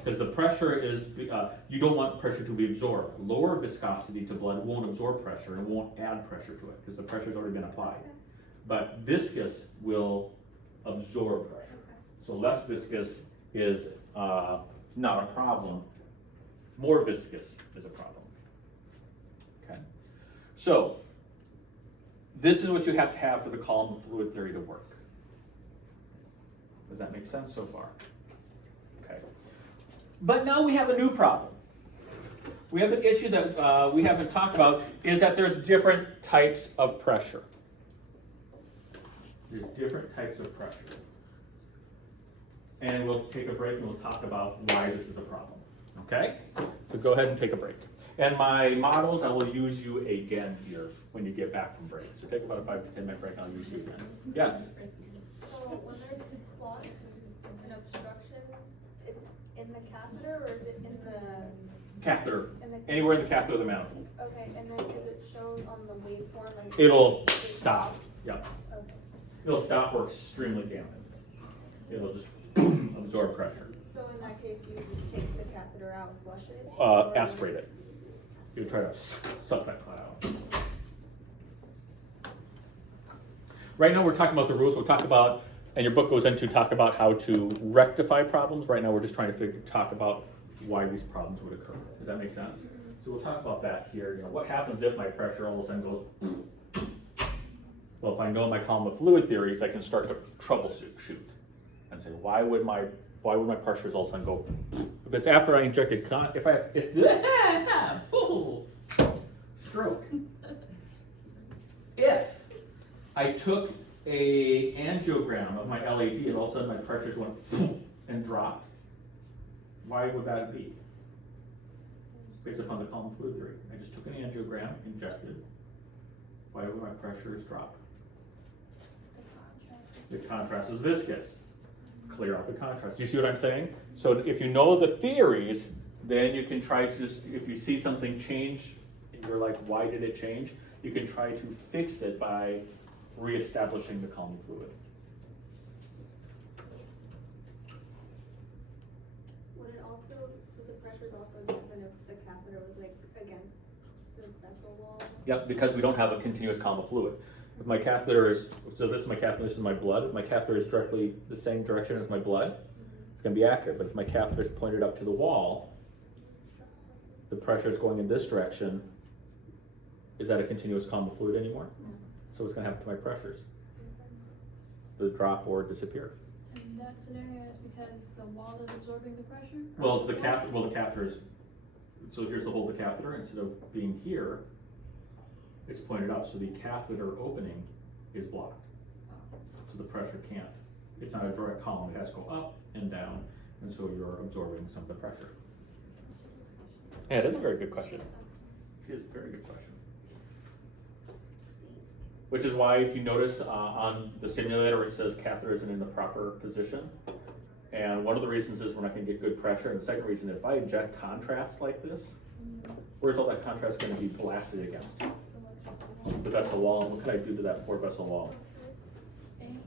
Because the pressure is, you don't want pressure to be absorbed. Lower viscosity to blood won't absorb pressure and won't add pressure to it because the pressure's already been applied. But viscous will absorb pressure. So less viscous is not a problem. More viscous is a problem. Okay. So this is what you have to have for the column of fluid theory to work. Does that make sense so far? Okay. But now we have a new problem. We have an issue that we haven't talked about, is that there's different types of pressure. There's different types of pressure. And we'll take a break and we'll talk about why this is a problem. Okay? So go ahead and take a break. And my models, I will use you again here when you get back from break. So take about a 5 to 10 minute break and I'll use you again. Yes? So when there's clots and obstructions, it's in the catheter or is it in the? Catheter. In the, Anywhere in the catheter of the manifold. okay, and then is it shown on the waveform? Like It'll stop. Yep. Okay. It'll stop or extremely dampen. It'll just absorb pressure. So in that case, you just take the catheter out and flush it? Aspirate it. You try to suck that clot out. Right now we're talking about the rules. We'll talk about, and your book goes into talk about how to rectify problems. Right now we're just trying to talk about why these problems would occur. Does that make sense? So we'll talk about that here. You know, what happens if my pressure all of a sudden goes? Well, if I know my column of fluid theories, I can start to troubleshoot and say, why would my pressures all of a sudden go? Because after I injected, stroke. If I took a angiogram of my LAD and all of a sudden my pressures went and dropped, why would that be? Based upon the column of fluid theory. I just took an angiogram, injected. Why would my pressures drop? The contrast is viscous. Clear out the contrast. Do you see what I'm saying? So if you know the theories, then you can try to just, if you see something change, and you're like, why did it change? You can try to fix it by reestablishing the calming fluid. Would it also, would the pressures also happen if the catheter was like against the vessel wall? Yep, because we don't have a continuous column of fluid. If my catheter is, so this is my catheter, this is my blood. If my catheter is directly the same direction as my blood, it's gonna be accurate. But if my catheter is pointed up to the wall, the pressure is going in this direction. Is that a continuous column of fluid anymore? So what's gonna happen to my pressures? They drop or disappear. And that scenario is because the wall is absorbing the pressure? Well, it's the catheter, well, the catheter is, so here's the hole of the catheter. Instead of being here, it's pointed up, so the catheter opening is blocked. So the pressure can't, it's not a direct column, it has to go up and down, and so you're absorbing some of the pressure. Yeah, that's a very good question. It is a very good question. Which is why if you notice on the simulator it says catheter isn't in the proper position. And one of the reasons is we're not gonna get good pressure, and the second reason, if I inject contrast like this, where's all that contrast gonna be blasted against? The vessel wall. And what can I do to that poor vessel wall?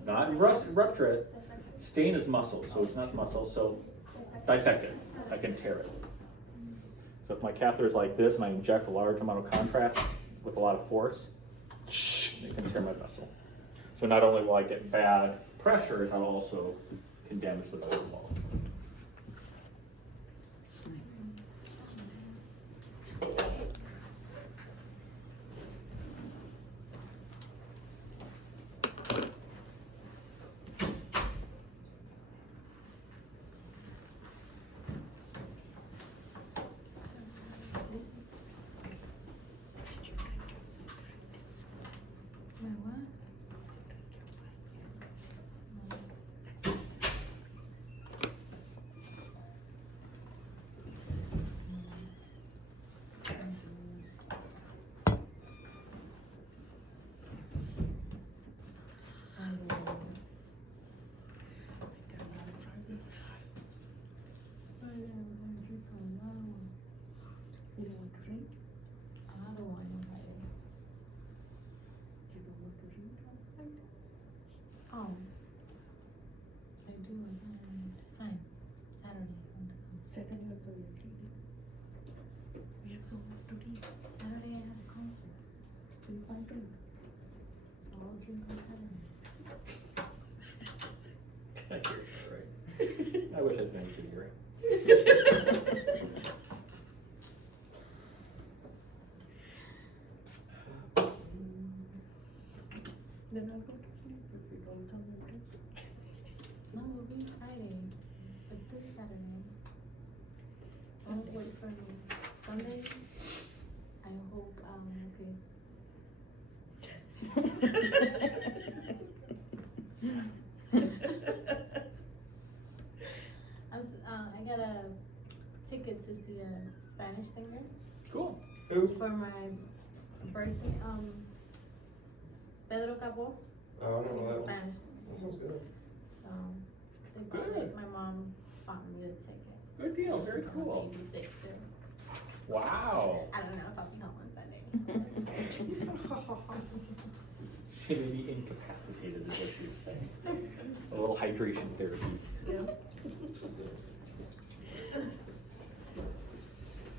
Not rupture it. Stain is muscle, so it's not muscle, so dissect it. I can tear it. So if my catheter is like this and I inject a large amount of contrast with a lot of force, it can tear my vessel. So not only will I get bad pressures, I'll also can damage the vessel wall. My what? Oh, I do. Fine. Saturday. Saturday also we are drinking. We have so much to drink. Saturday I have a concert, We can't drink. so I'll drink on Saturday. Right. I wish I'd been able to hear it. Then I'll go to sleep if we don't come and drink. No, it'll be Friday, but this Saturday. I'll wait for me. Sunday, I hope okay. I got a ticket to see a Spanish singer Cool. for my birthday. Pedro Capó. Oh, no, He's a that Spanish singer. sounds good. So they bought Good. it. My mom bought me the ticket. Good deal. Very So cool. I'll babysit too. Wow. I don't know if I'll be home on Sunday. She may be incapacitated, is what she was saying. A little hydration therapy.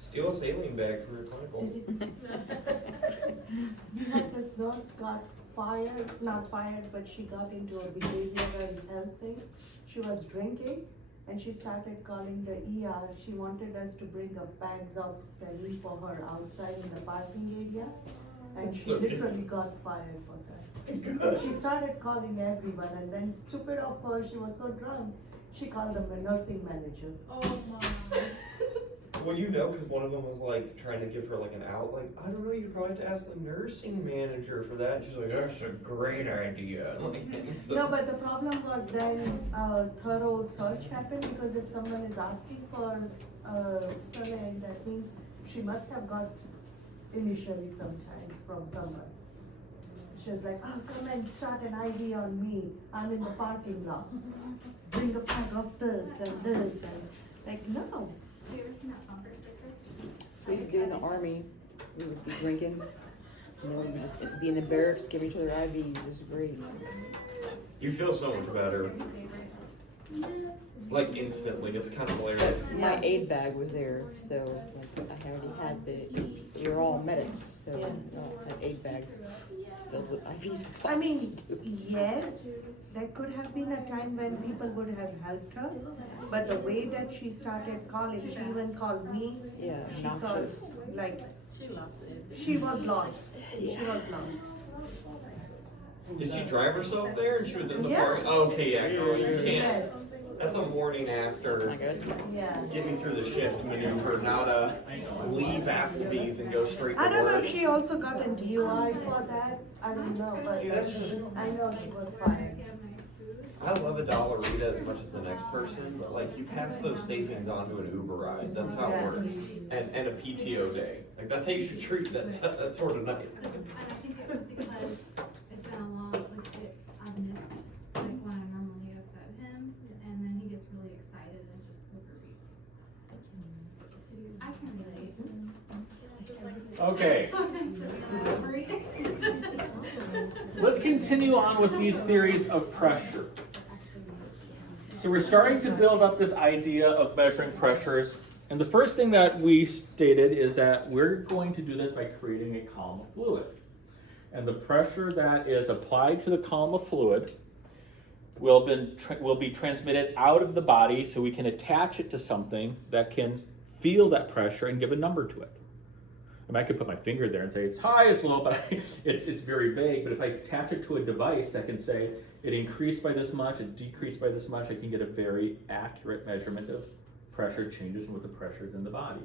Steal a saline bag for your clinical. This nurse got fired, not fired, but she got into a behavioral health thing. She was drinking and she started calling the ER. She wanted us to bring up bags of saline for her outside in the parking area. And she literally got fired for that. She started calling everyone, and then stupid of her, she was so drunk, she called the nursing manager. Oh my. Well, you know, because one of them was like trying to give her like an out, like, I don't know, you probably have to ask the nursing manager for that. And she's like, that's a great idea. Like, so- No, but the problem was then a thorough search happened, because if someone is asking for saline, that means she must have got initially sometimes from someone. She was like, oh, come and start an ID on me, I'm in the parking lot. Bring a pack of this and this, and like, no. Have you ever seen that conference we used to do in the army. We would be drinking, and then we would just be in the barracks, giving each other IVs. It was great. You feel so much better. Like instantly, it's kind of hilarious. My aid bag was there, so like I already had we were all medics, so we all had aid bags filled with IV supplies. I mean, yes, there could have been a time when people would have helped her, but the way that she started calling, she even called me. Yeah, She called, noxious. like, She lost it. she was lost. She was lost. Did she drive herself there and she was in the Yeah. party? Oh, okay, yeah, girl, you can't. Yes, That's a morning after. Not good. yeah. Get me through the shift maneuver, not leave Applebee's and go straight to I don't know work. if she also got a DUI for that. I don't know, but See, that's just- I know she was fired. I love a Dollarita as much as the next person, but like you pass those savings on to an Uber ride. That's how it Yeah. works. And a PTO day. Like that's how you should treat that sort of night. And I think it was because it's been a long, I've missed, like, when I normally have fed him, and then he gets really excited and just overeats. I can't relate. Okay, Sorry. let's continue on with these theories of pressure. So we're starting to build up this idea of measuring pressures. And the first thing that we stated is that we're going to do this by creating a column of fluid. And the pressure that is applied to the column of fluid will be transmitted out of the body so we can attach it to something that can feel that pressure and give a number to it. I mean, I could put my finger there and say it's high, it's low, but it's very vague. But if I attach it to a device that can say it increased by this much, it decreased by this much, I can get a very accurate measurement of pressure changes and what the pressure is in the body.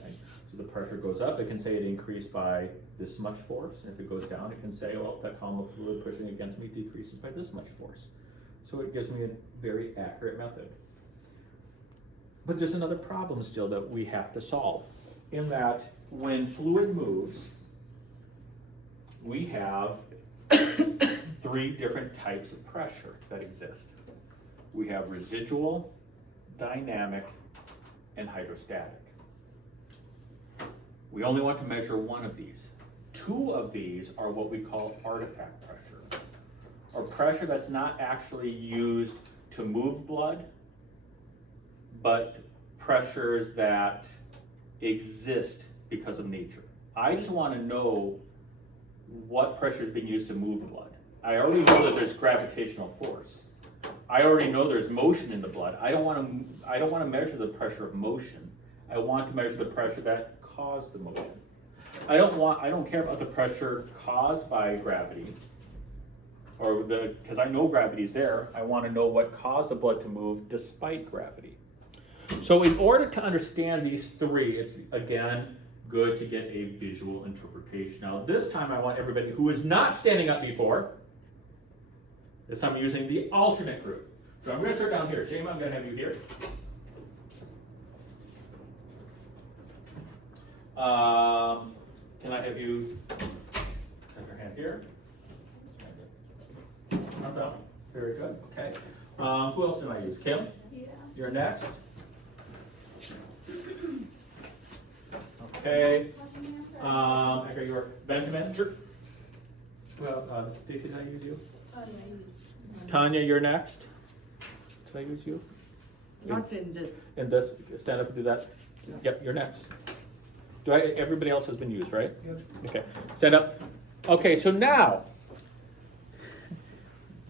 Okay? So the pressure goes up, it can say it increased by this much force. And if it goes down, it can say, well, that column of fluid pushing against me decreases by this much force. So it gives me a very accurate method. But there's another problem still that we have to solve, in that when fluid moves, we have three different types of pressure that exist. We have residual, dynamic, and hydrostatic. We only want to measure one of these. Two of these are what we call artifact pressure, or pressure that's not actually used to move blood, but pressures that exist because of nature. I just want to know what pressure is being used to move blood. I already know that there's gravitational force. I already know there's motion in the blood. I don't want to measure the pressure of motion. I want to measure the pressure that caused the motion. I don't care about the pressure caused by gravity, because I know gravity's there. I want to know what caused the blood to move despite gravity. So in order to understand these three, it's again good to get a visual interpretation. Now this time I want everybody who is not standing up before, this time I'm using the alternate group. So I'm going to start down here. Shema, I'm going to have you here. Can I have you have your hand here? Arms out. Very good. Okay. Who else did I use? Kim? Yeah. You're next. Okay. I got your Benjamin. Sure. Well, Stacy, did I use you? Oh, yeah, you. Tanya, you're next. Did I use you? Not in this. In this, stand up and do that. Yep, you're next. Everybody else has been used, right? Yep. Okay, stand up. Okay, so now,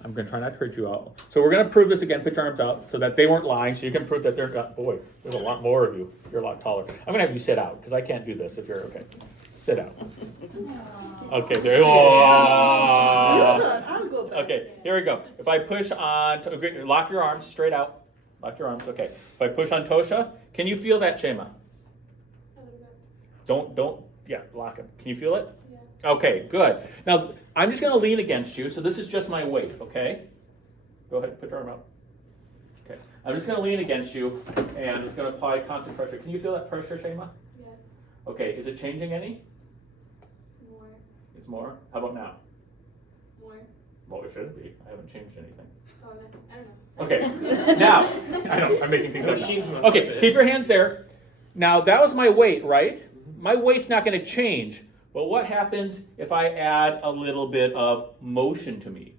I'm gonna try not to hurt you all. So we're gonna prove this again, put your arms out, so that they weren't lying, so you can prove that they're not, boy, there's a lot more of you. You're a lot taller. I'm gonna have you sit out, because I can't do this if you're okay. Sit out. Okay, there you are. I'll go back. Okay, here we go. If I push on, lock your arms straight out. Lock your arms, okay. If I push on Tosha, can you feel that, Shema? Yeah, lock him. Can you feel it? Yeah. Okay, good. Now, I'm just gonna lean against you, so this is just my weight, okay? Go ahead, put your arm out. Okay, I'm just gonna lean against you, and I'm just gonna apply constant pressure. Can you feel that pressure, Shema? Yes. Okay, is it changing any? More. It's more? How about now? More. Well, it shouldn't be. I haven't changed anything. Oh, I don't know. Okay, now, I'm making things up Machines now. will Okay, fit. keep your hands there. Now, that was my weight, right? my weight's not going to change. But what happens if I add a little bit of motion to me?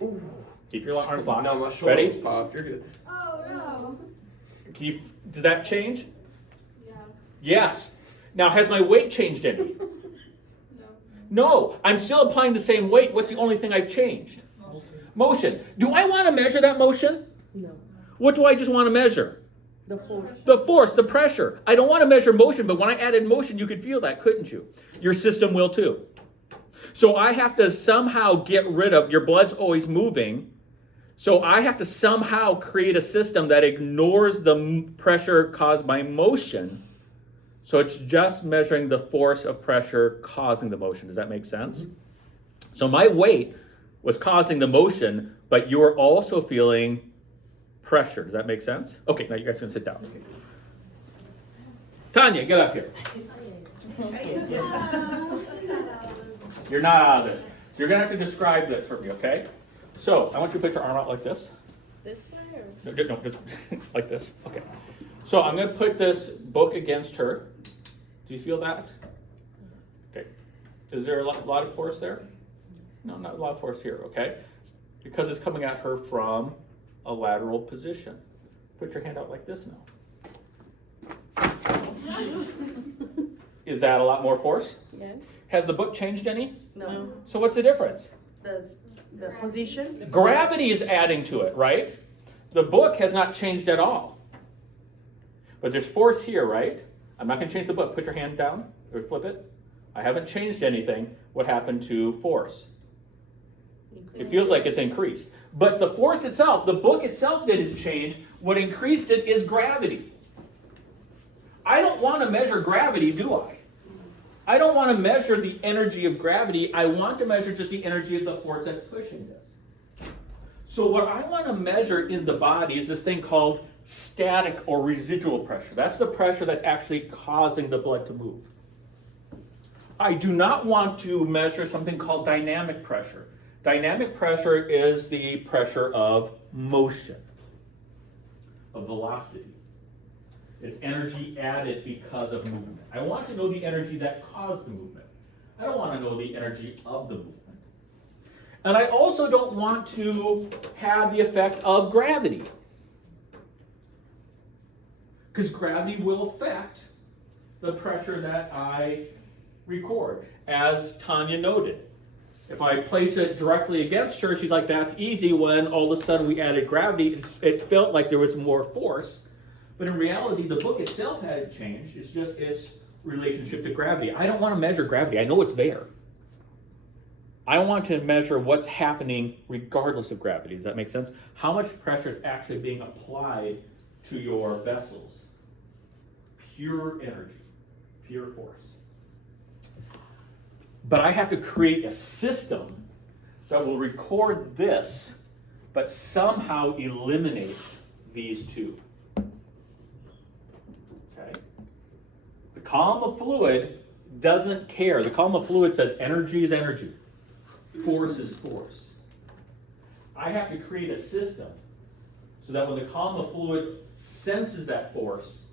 Ooh. Keep your arms locked. No, my Ready? shoulders popped. You're good. Oh, no. Does that change? Yeah. Yes. Now, has my weight changed any? No. No. I'm still applying the same weight. What's the only thing I've changed? Motion. Do I want to measure that motion? No, What do I just want to measure? the force. The force, the pressure. I don't want to measure motion, but when I added motion, you could feel that, couldn't you? Your system will too. So I have to somehow get rid of, your blood's always moving, so I have to somehow create a system that ignores the pressure caused by motion, so it's just measuring the force of pressure causing the motion. Does that make sense? So my weight was causing the motion, but you're also feeling pressure. Does that make sense? Okay, now you guys can sit down. Tanya, get up here. You're not out of this. So you're going to have to describe this for me, okay? So I want you to put your arm out like this. This way or? No, just like this. Okay. So I'm going to put this book against her. Do you feel that? Okay. Is there a lot of force there? No, not a lot of force here, okay? Because it's coming at her from a lateral position. Put your hand out like this now. Is that a lot more force? Yeah. Has the book changed any? No, So what's the difference? the position. Gravity is adding to it, right? The book has not changed at all. But there's force here, right? I'm not going to change the book. Put your hand down or flip it. I haven't changed anything. What happened to force? It feels like it's increased. But the force itself, the book itself didn't change. What increased it is gravity. I don't want to measure gravity, do I? I don't want to measure the energy of gravity. I want to measure just the energy of the force that's pushing this. So what I want to measure in the body is this thing called static or residual pressure. That's the pressure that's actually causing the blood to move. I do not want to measure something called dynamic pressure. Dynamic pressure is the pressure of motion, of velocity. It's energy added because of movement. I want to know the energy that caused the movement. I don't want to know the energy of the movement. And I also don't want to have the effect of gravity. Because gravity will affect the pressure that I record, as Tanya noted. If I place it directly against her, she's like, that's easy, when all of a sudden we added gravity, it felt like there was more force. But in reality, the book itself hadn't changed. It's just its relationship to gravity. I don't want to measure gravity. I know it's there. I want to measure what's happening regardless of gravity. Does that make sense? How much pressure is actually being applied to your vessels? Pure energy, pure force. But I have to create a system that will record this, but somehow eliminates these two. Okay? The column of fluid doesn't care. The column of fluid says energy is energy. Force is force. I have to create a system so that when the column of fluid senses that force,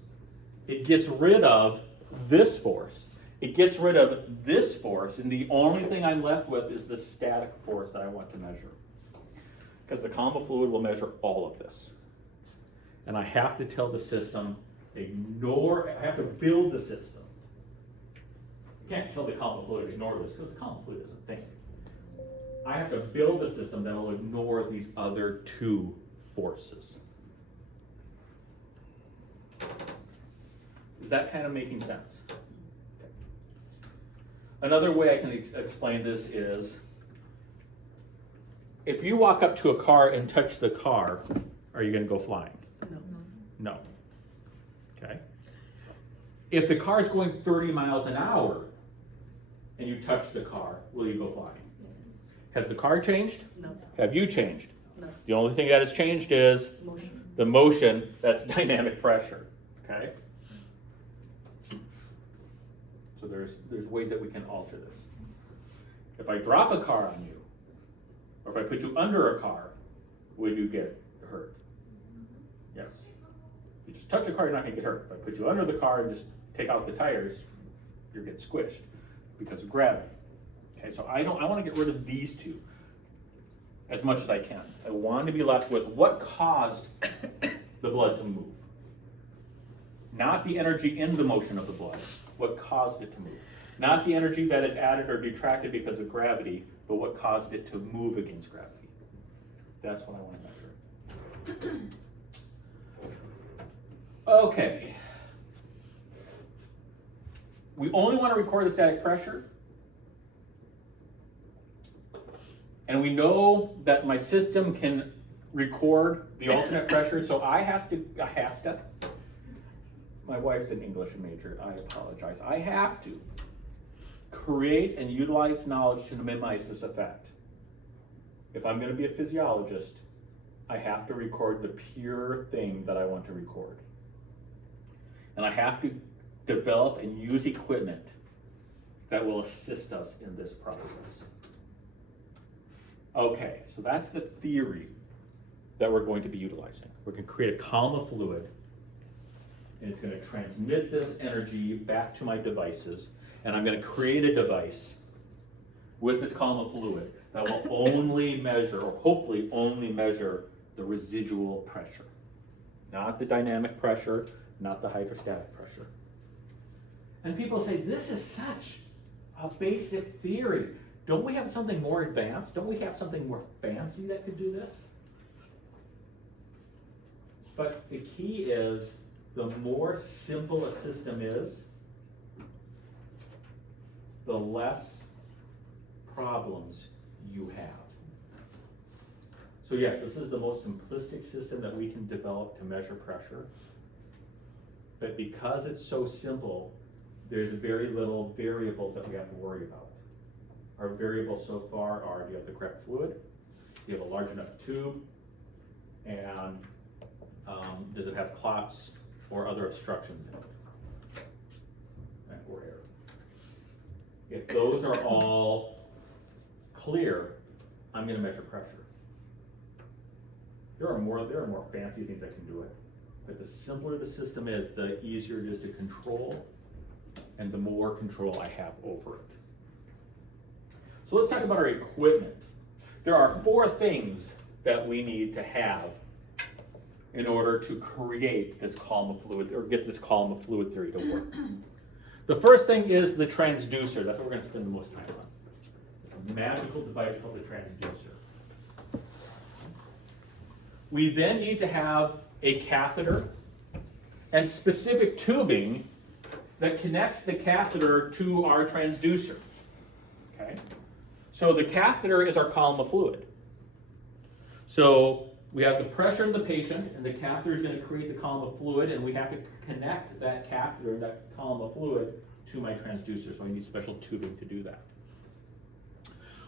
it gets rid of this force. It gets rid of this force, and the only thing I'm left with is the static force that I want to measure. Because the column of fluid will measure all of this. And I have to tell the system, I have to build the system. You can't tell the column of fluid, ignore this, because the column of fluid doesn't think. I have to build a system that will ignore these other two forces. Is that kind of making sense? Okay. Another way I can explain this is, if you walk up to a car and touch the car, are you going to go flying? No. Okay. If the car is going 30 miles an hour and you touch the car, will you go flying? Has the car changed? No. Have you changed? No. The only thing that has changed is Motion. the motion, that's dynamic pressure. Okay? So there's ways that we can alter this. If I drop a car on you, or if I put you under a car, would you get hurt? Yes. If you just touch a car, you're not going to get hurt. If I put you under the car and just take out the tires, you're getting squished because of gravity. Okay, so I want to get rid of these two as much as I can. I want to be left with what caused the blood to move. Not the energy in the motion of the blood, what caused it to move. Not the energy that is added or detracted because of gravity, but what caused it to move against gravity. That's what I want to measure. Okay. We only want to record the static pressure. And we know that my system can record the alternate pressure, so I have to, my wife's an English major, I apologize. I have to create and utilize knowledge to minimize this effect. If I'm going to be a physiologist, I have to record the pure thing that I want to record. And I have to develop and use equipment that will assist us in this process. Okay, so that's the theory that we're going to be utilizing. We're going to create a column of fluid, and it's going to transmit this energy back to my devices, and I'm going to create a device with this column of fluid that will only measure, or hopefully only measure, the residual pressure. Not the dynamic pressure, not the hydrostatic pressure. And people say, this is such a basic theory. Don't we have something more advanced? Don't we have something more fancy that could do this? But the key is, the more simple a system is, the less problems you have. So yes, this is the most simplistic system that we can develop to measure pressure. But because it's so simple, there's very little variables that we have to worry about. Our variables so far are, do you have the correct fluid? Do you have a large enough tube? And does it have clots or other obstructions in it? Or air. If those are all clear, I'm going to measure pressure. There are more fancy things that can do it. But the simpler the system is, the easier it is to control, and the more control I have over it. So let's talk about our equipment. There are 4 things that we need to have in order to create this column of fluid, or get this column of fluid theory to work. The first thing is the transducer. That's what we're going to spend the most time on. It's a magical device called the transducer. We then need to have a catheter and specific tubing that connects the catheter to our transducer. Okay? So the catheter is our column of fluid. So we have the pressure of the patient, and the catheter is going to create the column of fluid, and we have to connect that catheter, that column of fluid, to my transducer. So I need special tubing to do that.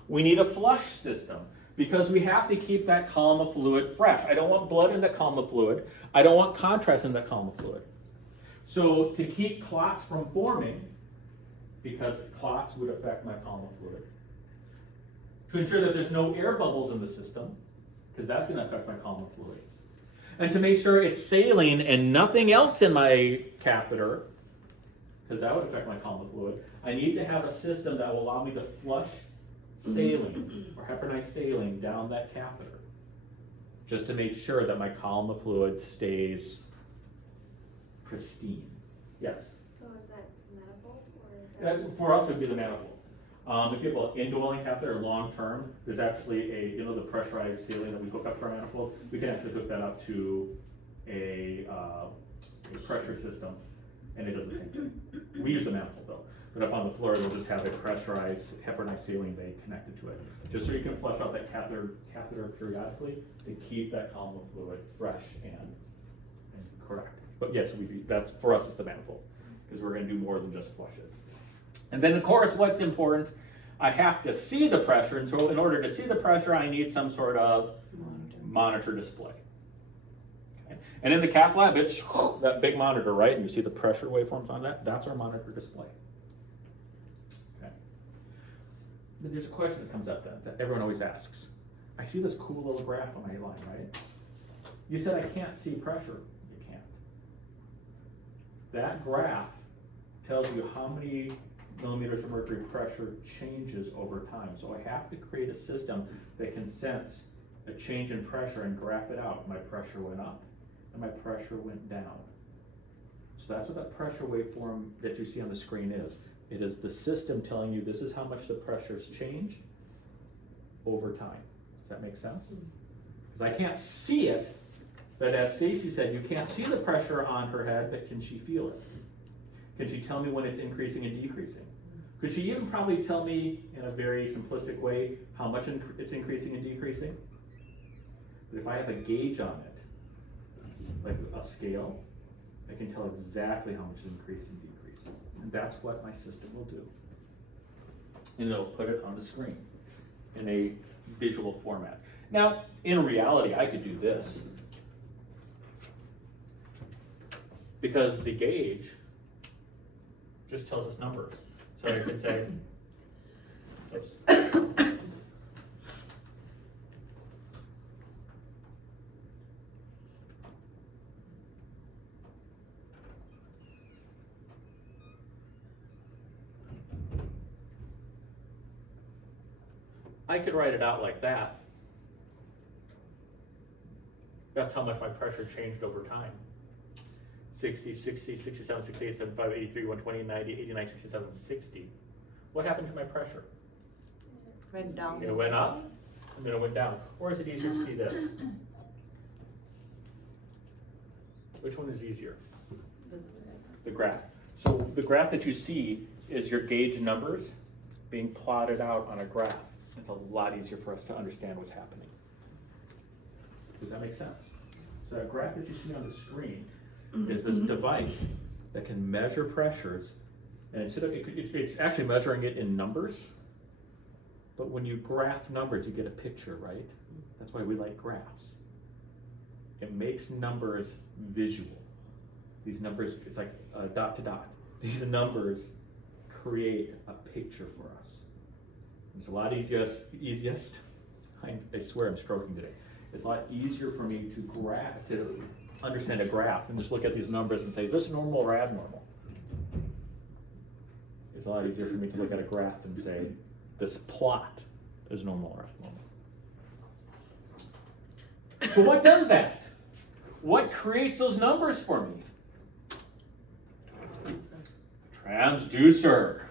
We need a flush system, because we have to keep that column of fluid fresh. I don't want blood in that column of fluid. I don't want contrast in that column of fluid. So to keep clots from forming, because clots would affect my column of fluid, to ensure that there's no air bubbles in the system, because that's going to affect my column of fluid, and to make sure it's saline and nothing else in my catheter, because that would affect my column of fluid, I need to have a system that will allow me to flush saline or heparinized saline down that catheter, just to make sure that my column of fluid stays pristine. Yes? So is that manifold, or is that? For us, it would be the manifold. If you have an indwelling catheter long term, there's actually the pressurized saline that we hook up to our manifold. We can actually hook that up to a pressure system, and it does the same thing. We use the manifold though, but up on the floor, we'll just have a pressurized heparinized saline bay connected to it, just so you can flush out that catheter periodically to keep that column of fluid fresh and correct. But yes, that's for us, it's the manifold, because we're going to do more than just flush it. And then, of course, what's important, I have to see the pressure, and so in order to see the pressure, I need some sort of monitor display. Okay. And in the cath lab, it's that big monitor, right? And you see the pressure waveforms on that? That's our monitor display. Okay. But there's a question that comes up that everyone always asks. I see this cool little graph on my line, right? You said I can't see pressure. You can't. That graph tells you how many millimeters of mercury pressure changes over time. So I have to create a system that can sense a change in pressure and graph it out. My pressure went up and my pressure went down. So that's what that pressure waveform that you see on the screen is. It is the system telling you this is how much the pressures change over time. Does that make sense? Because I can't see it, but as Stacy said, you can't see the pressure on her head, but can she feel it? Can she tell me when it's increasing and decreasing? Could she even probably tell me in a very simplistic way how much it's increasing and decreasing? But if I have a gauge on it, like a scale, I can tell exactly how much is increasing and decreasing. And that's what my system will do. And it'll put it on the screen in a visual format. Now, in reality, I could do this. Because the gauge just tells us numbers. So I could say, oops. I could write it out like that. That's how much my pressure changed over time. 60, 60, 67, 68, 75, 83, 120, 90, 89, 67, 60. What happened to my pressure? Went down. It went up, and then it went down. Or is it easier to see this? Which one is easier? The graph. So the graph that you see is your gauge numbers being plotted out on a graph. It's a lot easier for us to understand what's happening. Does that make sense? So that graph that you see on the screen is this device that can measure pressures, and it's actually measuring it in numbers, but when you graph numbers, you get a picture, right? That's why we like graphs. It makes numbers visual. These numbers, it's like dot to dot. These numbers create a picture for us. It's a lot easiest, I swear I'm stroking today. It's a lot easier for me to understand a graph and just look at these numbers and say, is this normal or abnormal? It's a lot easier for me to look at a graph and say, this plot is normal or abnormal. So what does that? What creates those numbers for me? Transducer.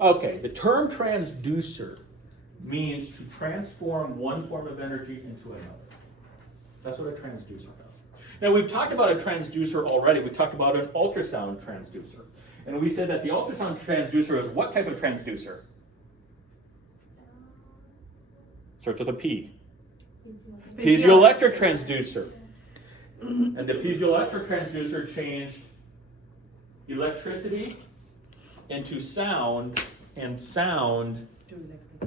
Okay, the term transducer means to transform one form of energy into another. That's what a transducer does. Now, we've talked about a transducer already. We talked about an ultrasound transducer. And we said that the ultrasound transducer is what type of transducer? Starts with a P. Piezoelectric transducer. And the piezoelectric transducer changed electricity into sound and sound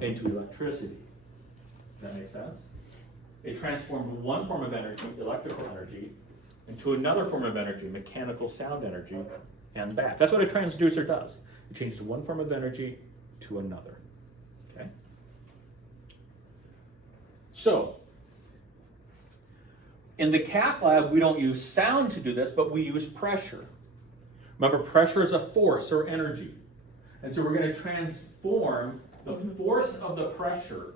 into electricity. Does that make sense? It transformed one form of energy, electrical energy, into another form of energy, mechanical sound energy, and back. That's what a transducer does. It changes one form of energy to another. Okay? So, in the cath lab, we don't use sound to do this, but we use pressure. Remember, pressure is a force or energy. And so we're going to transform the force of the pressure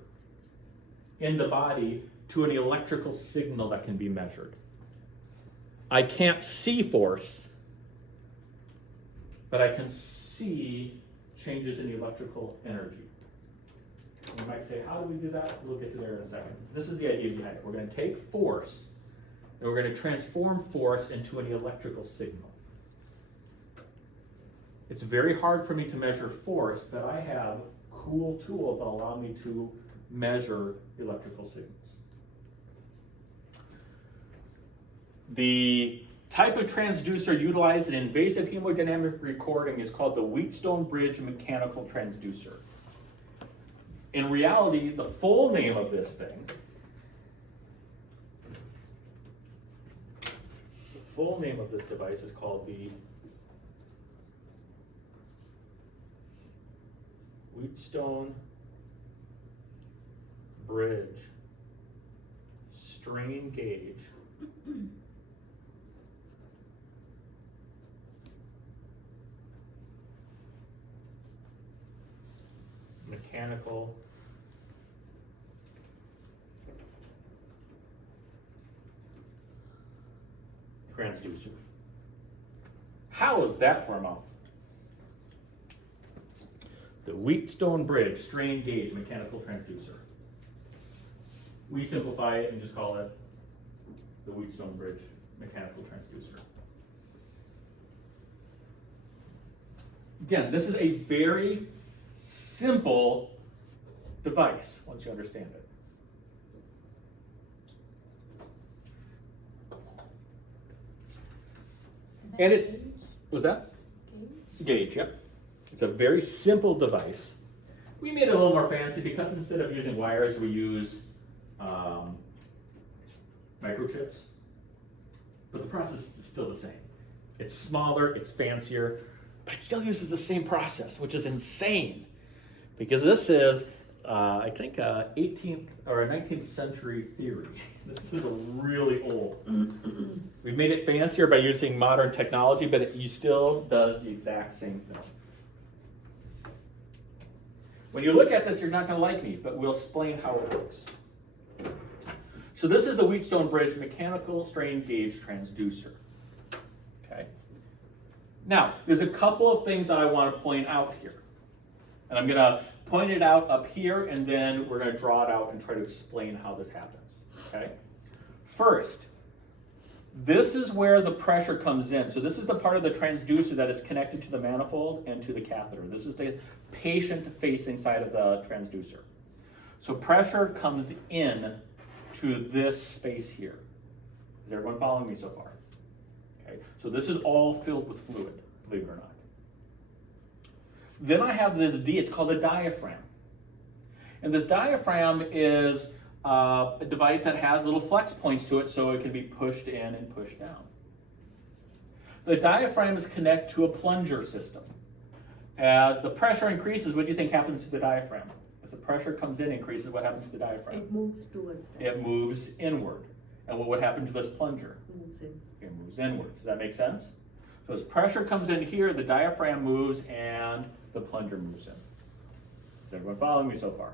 in the body to an electrical signal that can be measured. I can't see force, but I can see changes in electrical energy. You might say, how do we do that? We'll get to there in a second. This is the idea behind it. We're going to take force, and we're going to transform force into an electrical signal. It's very hard for me to measure force, but I have cool tools that allow me to measure electrical signals. The type of transducer utilized in invasive hemodynamic recording is called the Wheatstone Bridge mechanical transducer. In reality, the full name of this thing, device is called the Wheatstone Bridge strain gauge mechanical transducer. How is that for a mouthful? The Wheatstone Bridge strain gauge mechanical transducer. We simplify it and just call it the Wheatstone Bridge mechanical transducer. Again, this is a very simple device once you understand it. And it was that gauge, yep. It's a very simple device. We made it a little more fancy because instead of using wires, we use microchips. But the process is still the same. It's smaller, it's fancier, but it still uses the same process, which is insane. Because this is, I think, 18th or a 19th century theory. This is really old. We've made it fancier by using modern technology, but it still does the exact same thing. When you look at this, you're not going to like me, but we'll explain how it works. So this is the Wheatstone Bridge mechanical strain gauge transducer. Okay. Now, there's a couple of things that I want to point out here. And I'm going to point it out up here, and then we're going to draw it out and try to explain how this happens. Okay. First, this is where the pressure comes in. So this is the part of the transducer that is connected to the manifold and to the catheter. This is the patient-facing side of the transducer. So pressure comes in to this space here. Is everyone following me so far? Okay. So this is all filled with fluid, believe it or not. Then I have this D, it's called a diaphragm. And this diaphragm is a device that has little flex points to it so it can be pushed in and pushed down. The diaphragm is connected to a plunger system. As the pressure increases, what do you think happens to the diaphragm? As the pressure comes in, increases, what happens to the diaphragm? It moves towards that. It moves inward. And what would happen to this plunger? Moves in. It moves inward. Does that make sense? So as pressure comes in here, the diaphragm moves and the plunger moves in. Is everyone following me so far?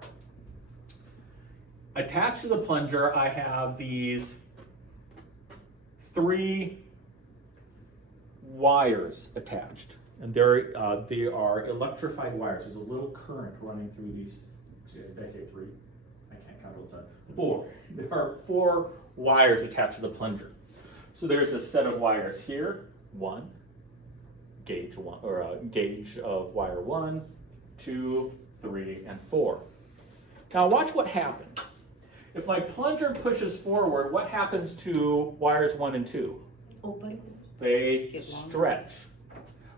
Attached to the plunger, I have these 3 wires attached. And they are electrified wires. There's a little current running through these. Did I say 3? I can't count what's on. 4. There are 4 wires attached to the plunger. So there's a set of wires here. 1, gauge 1, or a gauge of wire 1, 2, 3, and 4. Now watch what happens. If my plunger pushes forward, what happens to wires 1 and 2? Opens. They Get longer. stretch.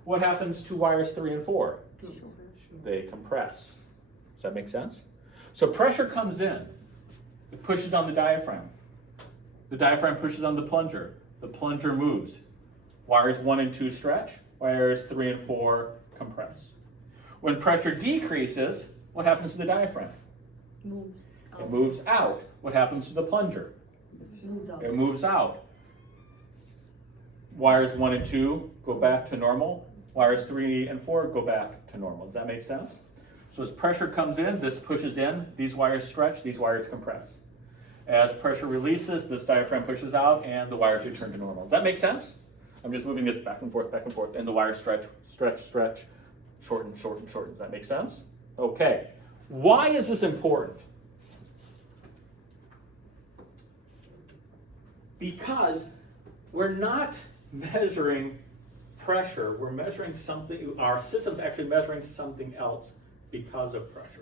What happens to wires 3 and 4? Close. They compress. Does that make sense? So pressure comes in. It pushes on the diaphragm. The diaphragm pushes on the plunger. The plunger moves. Wires 1 and 2 stretch. Wires 3 and 4 compress. When pressure decreases, what happens to the diaphragm? Moves out. It moves out. What happens to the plunger? Moves out. It moves out. Wires 1 and 2 go back to normal. Wires 3 and 4 go back to normal. Does that make sense? So as pressure comes in, this pushes in, these wires stretch, these wires compress. As pressure releases, this diaphragm pushes out, and the wires return to normal. Does that make sense? I'm just moving this back and forth, and the wires stretch, shorten, shorten, shorten. Does that make sense? Okay. Why is this important? Because we're not measuring pressure, we're measuring something, our system's actually measuring something else because of pressure.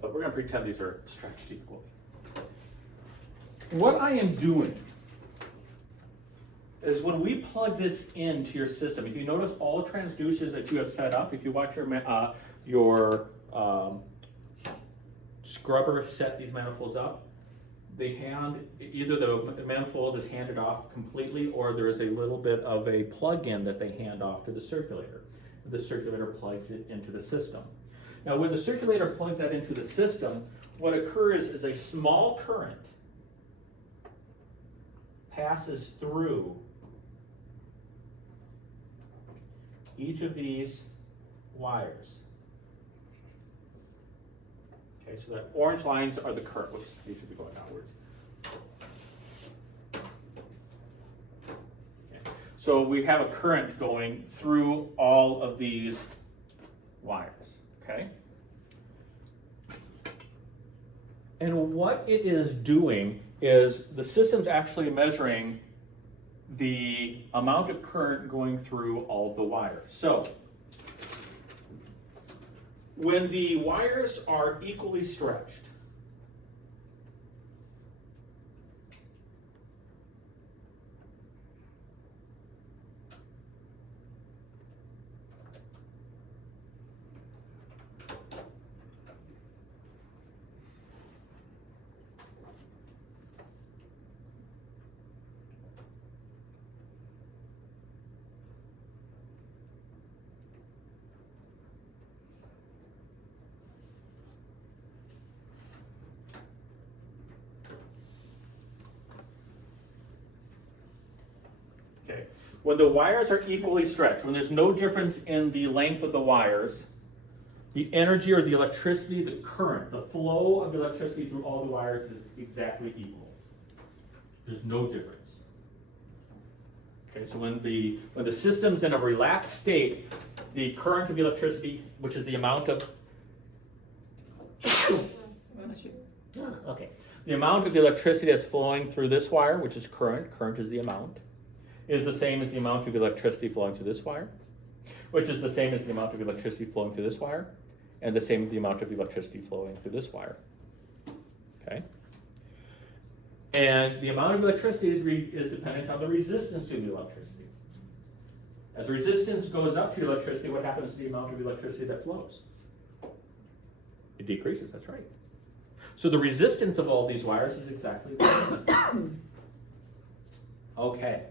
But we're going to pretend these are stretched equally. What I am doing is when we plug this into your system, if you notice all transducers that you have set up, if you watch your scrubber set these manifolds up, either the manifold is handed off completely or there is a little bit of a plug-in that they hand off to the circulator. The circulator plugs it into the system. Now when the circulator plugs that into the system, what occurs is a small current passes through each of these wires. Okay, so the orange lines are the current. Whoops, these should be going outwards. Okay. So we have a current going through all of these wires, okay? And what it is doing is the system's actually measuring the amount of current going through all of the wires. So when the wires are equally stretched, okay, when the wires are equally stretched, when there's no difference in the length of the wires, the energy or the electricity, the current, the flow of the electricity through all the wires is exactly equal. There's no difference. Okay, so when the system's in a relaxed state, the current of the electricity, which is the amount of the amount of the electricity that's flowing through this wire, which is current is the amount, is the same as the amount of electricity flowing through this wire, which is the same as the amount of electricity flowing through this wire, and the same as the amount of electricity flowing through this wire. Okay? And the amount of electricity is dependent on the resistance to the electricity. As resistance goes up to electricity, what happens to the amount of electricity that flows? It decreases, that's right. So the resistance of all these wires is exactly the same. Okay.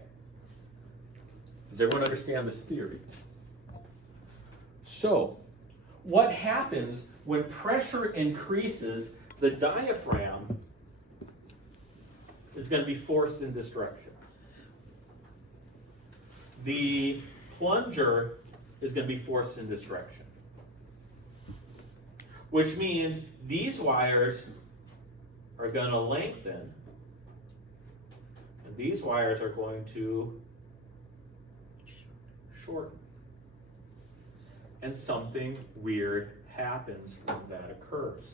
Does everyone understand this theory? So, what happens when pressure increases, the diaphragm is going to be forced in this direction. The plunger is going to be forced in this direction. Which means these wires are going to lengthen, and these wires are going to shorten. And something weird happens when that occurs.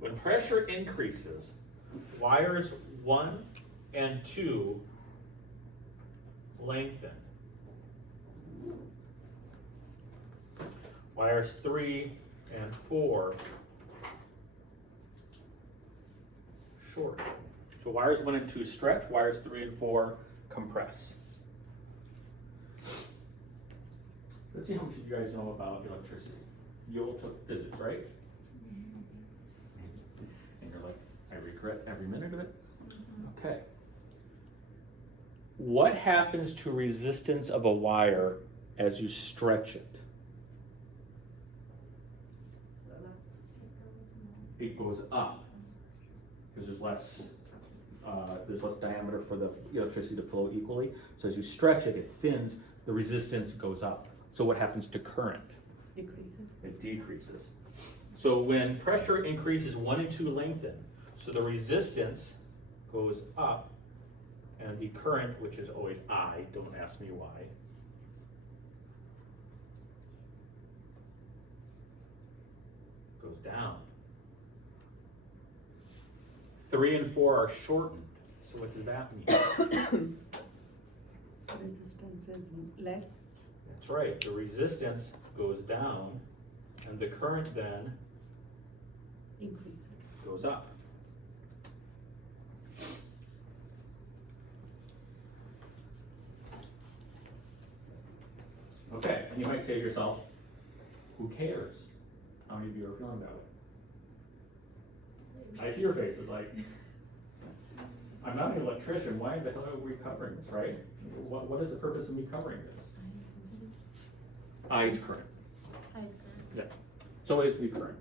When pressure increases, wires 1 and 2 lengthen. Wires 3 and 4 short. So wires 1 and 2 stretch, wires 3 and 4 compress. Let's see how much you guys know about electricity. You all took physics, right? And you're like, I regret every minute of it? Okay. What happens to resistance of a wire as you stretch it? It goes up because there's less diameter for the electricity to flow equally. So as you stretch it, it thins, the resistance goes up. So what happens to current? Decreases. It decreases. So when pressure increases, 1 and 2 lengthen. So the resistance goes up, and the current, which is always I, don't ask me why, goes down. 3 and 4 are shortened. So what does that mean? Resistance is less. Yes. That's right, the resistance goes down and the current then Increases. goes up. Okay, and you might say to yourself, who cares? How many of you are feeling that way? I see your faces like, I'm not an electrician, why the hell are we covering this, right? What is the purpose of me covering this? Eyes current. Eyes current. Yeah, it's always the current.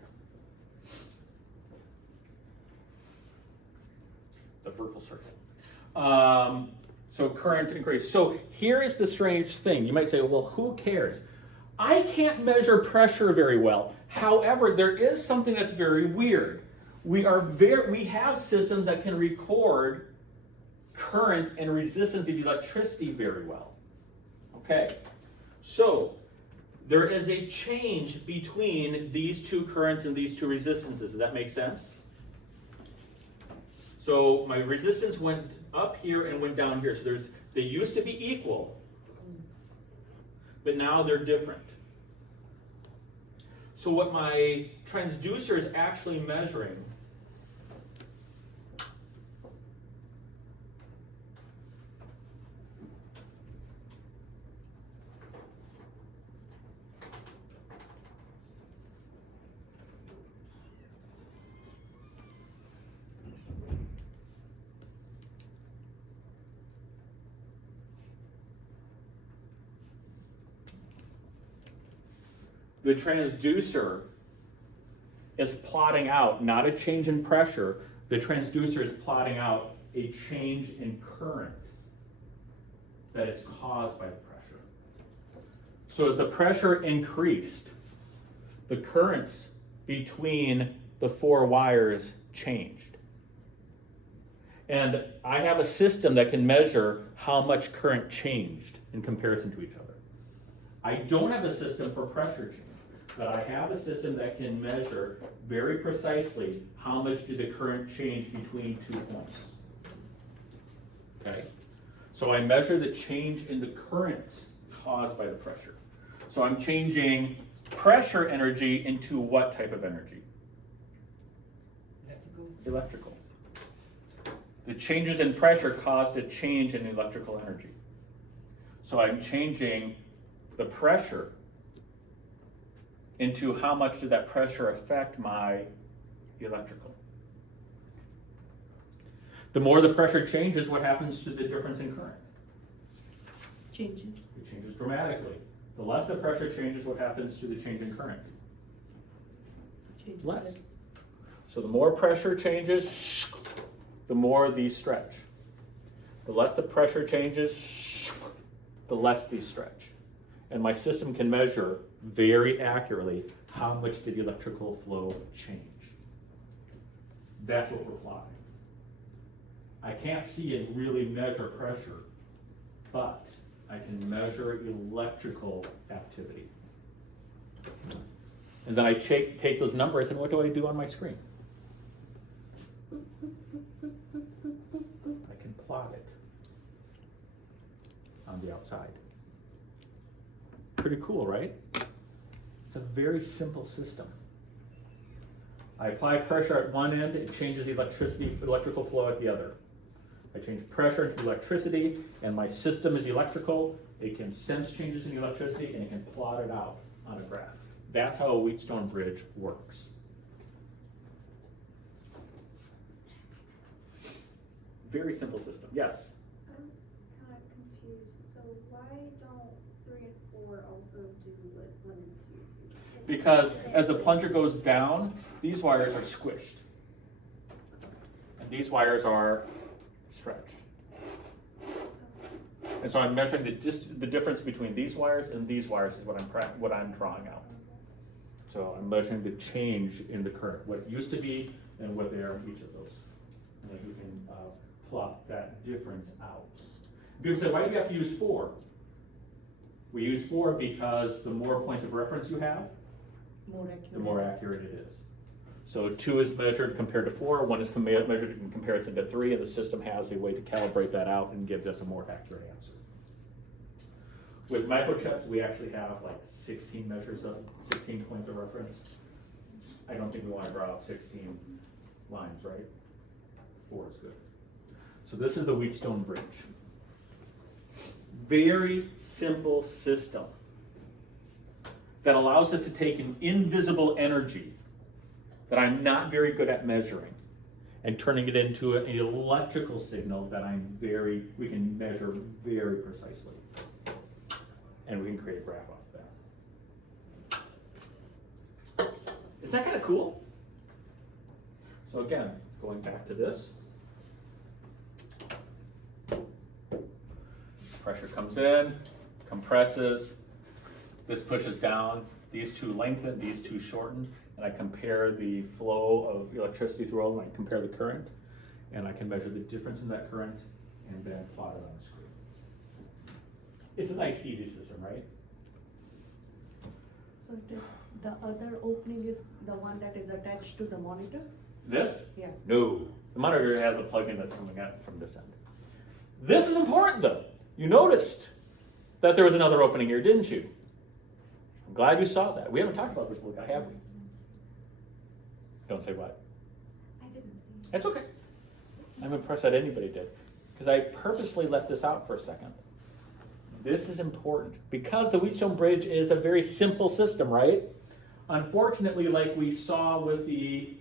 The vertical circle. So current increase. So here is the strange thing. You might say, well, who cares? I can't measure pressure very well. However, there is something that's very weird. We have systems that can record current and resistance of electricity very well. Okay, so there is a change between these two currents and these two resistances. Does that make sense? So my resistance went up here and went down here. So they used to be equal, but now they're different. So what my transducer is actually measuring the transducer is plotting out not a change in pressure, the transducer is plotting out a change in current that is caused by the pressure. So as the pressure increased, the currents between the four wires changed. And I have a system that can measure how much current changed in comparison to each other. I don't have a system for pressure change. But I have a system that can measure very precisely how much did the current change between 2 points. Okay? So I measure the change in the currents caused by the pressure. So I'm changing pressure energy into what type of energy? Electrical. The changes in pressure caused a change in electrical energy. So I'm changing the pressure into how much did that pressure affect my electrical. The more the pressure changes, what happens to the difference in current? Changes. It changes dramatically. The less the pressure changes, what happens to the change in current? Changes. Less. So the more pressure changes, the more these stretch. The less the pressure changes, the less these stretch. And my system can measure very accurately how much did the electrical flow change. That's what we're plotting. I can't see and really measure pressure, but I can measure electrical activity. And then I take those numbers and what do I do on my screen? I can plot it on the outside. Pretty cool, right? It's a very simple system. I apply pressure at one end, it changes the electrical flow at the other. I change pressure into electricity, and my system is electrical. It can sense changes in electricity, and it can plot it out on a graph. That's how a Wheatstone bridge works. Very simple system. Yes? I'm kind of confused, so why don't 3 and 4 also do what 1 and 2 do? Because as the plunger goes down, these wires are squished. And these wires are stretched. And so I'm measuring the difference between these wires and these wires is what I'm drawing out. So I'm measuring the change in the current, what it used to be and what they are in each of those. And then we can plot that difference out. People say, why do you have to use 4? We use 4 because the more points of reference you have, the more accurate it is. So 2 is measured compared to 4, 1 is measured in comparison to 3, and the system has a way to calibrate that out and give us a more accurate answer. With microchips, we actually have like 16 points of reference. I don't think we want to draw out 16 lines, right? 4 is good. So this is the Wheatstone Bridge. Very simple system that allows us to take an invisible energy that I'm not very good at measuring and turning it into an electrical signal that we can measure very precisely. And we can create a graph off of that. Is that kind of cool? So again, going back to this. Pressure comes in, compresses, this pushes down, these two lengthen, these two shorten, and I compare the flow of electricity through all of them, I compare the current, and I can measure the difference in that current, and then plot it on the screen. It's a nice, easy system, right? So it is, the other opening is the one that is attached to the monitor? This? Yeah. No. The monitor has a plug-in that's coming out from this end. This is important though. You noticed that there was another opening here, didn't you? I'm glad you saw that. We haven't talked about this, Luca, have we? Don't say what. I didn't see. It's okay. I'm impressed that anybody did. Because I purposely left this out for a second. This is important because the Wheatstone Bridge is a very simple system, right? Unfortunately, like we saw with the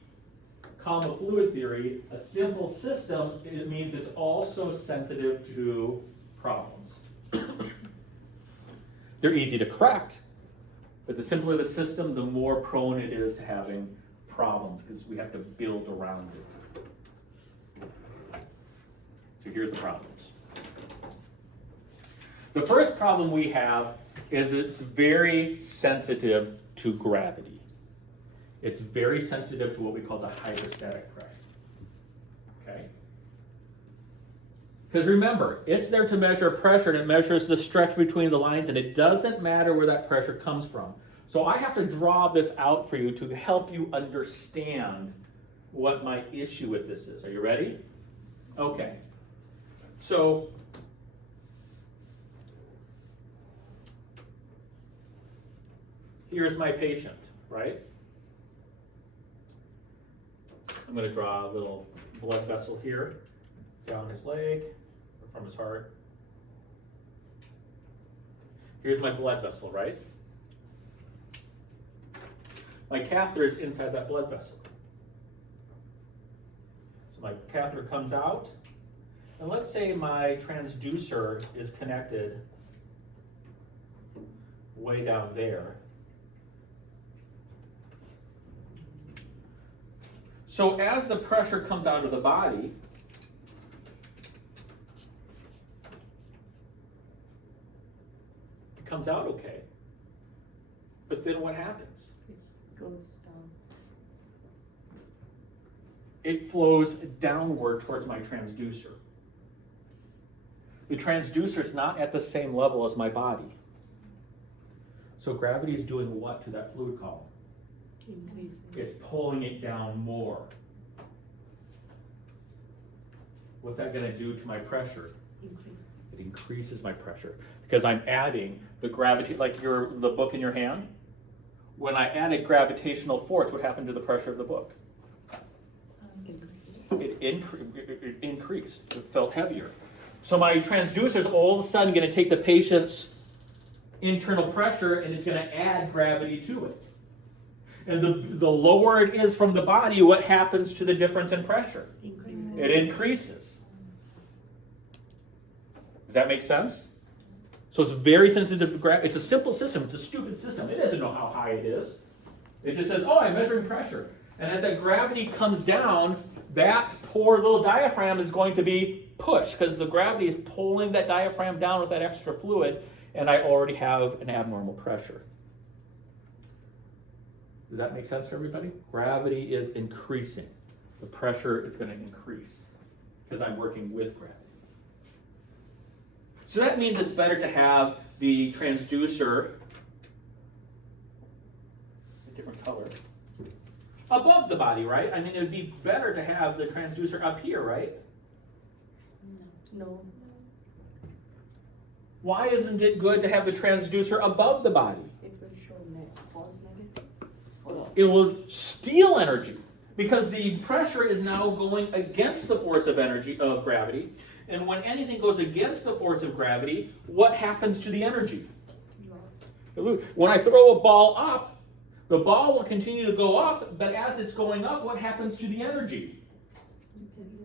column of fluid theory, a simple system, it means it's also sensitive to problems. They're easy to correct, but the simpler the system, the more prone it is to having problems because we have to build around it. So here's the problems. The first problem we have is it's very sensitive to gravity. It's very sensitive to what we call the hydrostatic pressure. Okay? Because remember, it's there to measure pressure and it measures the stretch between the lines and it doesn't matter where that pressure comes from. So I have to draw this out for you to help you understand what my issue with this is. Are you ready? Okay. So here's my patient, right? I'm going to draw a little blood vessel here, down his leg, or from his heart. Here's my blood vessel, right? My catheter is inside that blood vessel. So my catheter comes out, and let's say my transducer is connected way down there. So as the pressure comes out of the body, it comes out okay. But then what happens? It goes down. It flows downward towards my transducer. The transducer is not at the same level as my body. So gravity is doing what to that fluid column? Increasing. It's pulling it down more. What's that going to do to my pressure? Increase. It increases my pressure because I'm adding the gravity, like the book in your hand. When I added gravitational force, what happened to the pressure of the book? It increased. It felt heavier. So my transducer is all of a sudden going to take the patient's internal pressure and it's going to add gravity to it. And the lower it is from the body, what happens to the difference in pressure? Increase. It increases. Does that make sense? So it's very sensitive to gravity. It's a simple system. It's a stupid system. It doesn't know how high it is. It just says, oh, I'm measuring pressure. And as that gravity comes down, that poor little diaphragm is going to be pushed because the gravity is pulling that diaphragm down with that extra fluid, and I already have an abnormal pressure. Does that make sense to everybody? Gravity is increasing. The pressure is going to increase because I'm working with gravity. So that means it's better to have the transducer, a different color, above the body, right? I mean, it would be better to have the transducer up here, right? No. Why isn't it good to have the transducer above the body? It will show false negative. It will steal energy because the pressure is now going against the force of energy of gravity. And when anything goes against the force of gravity, what happens to the energy? When I throw a ball up, the ball will continue to go up, but as it's going up, what happens to the energy?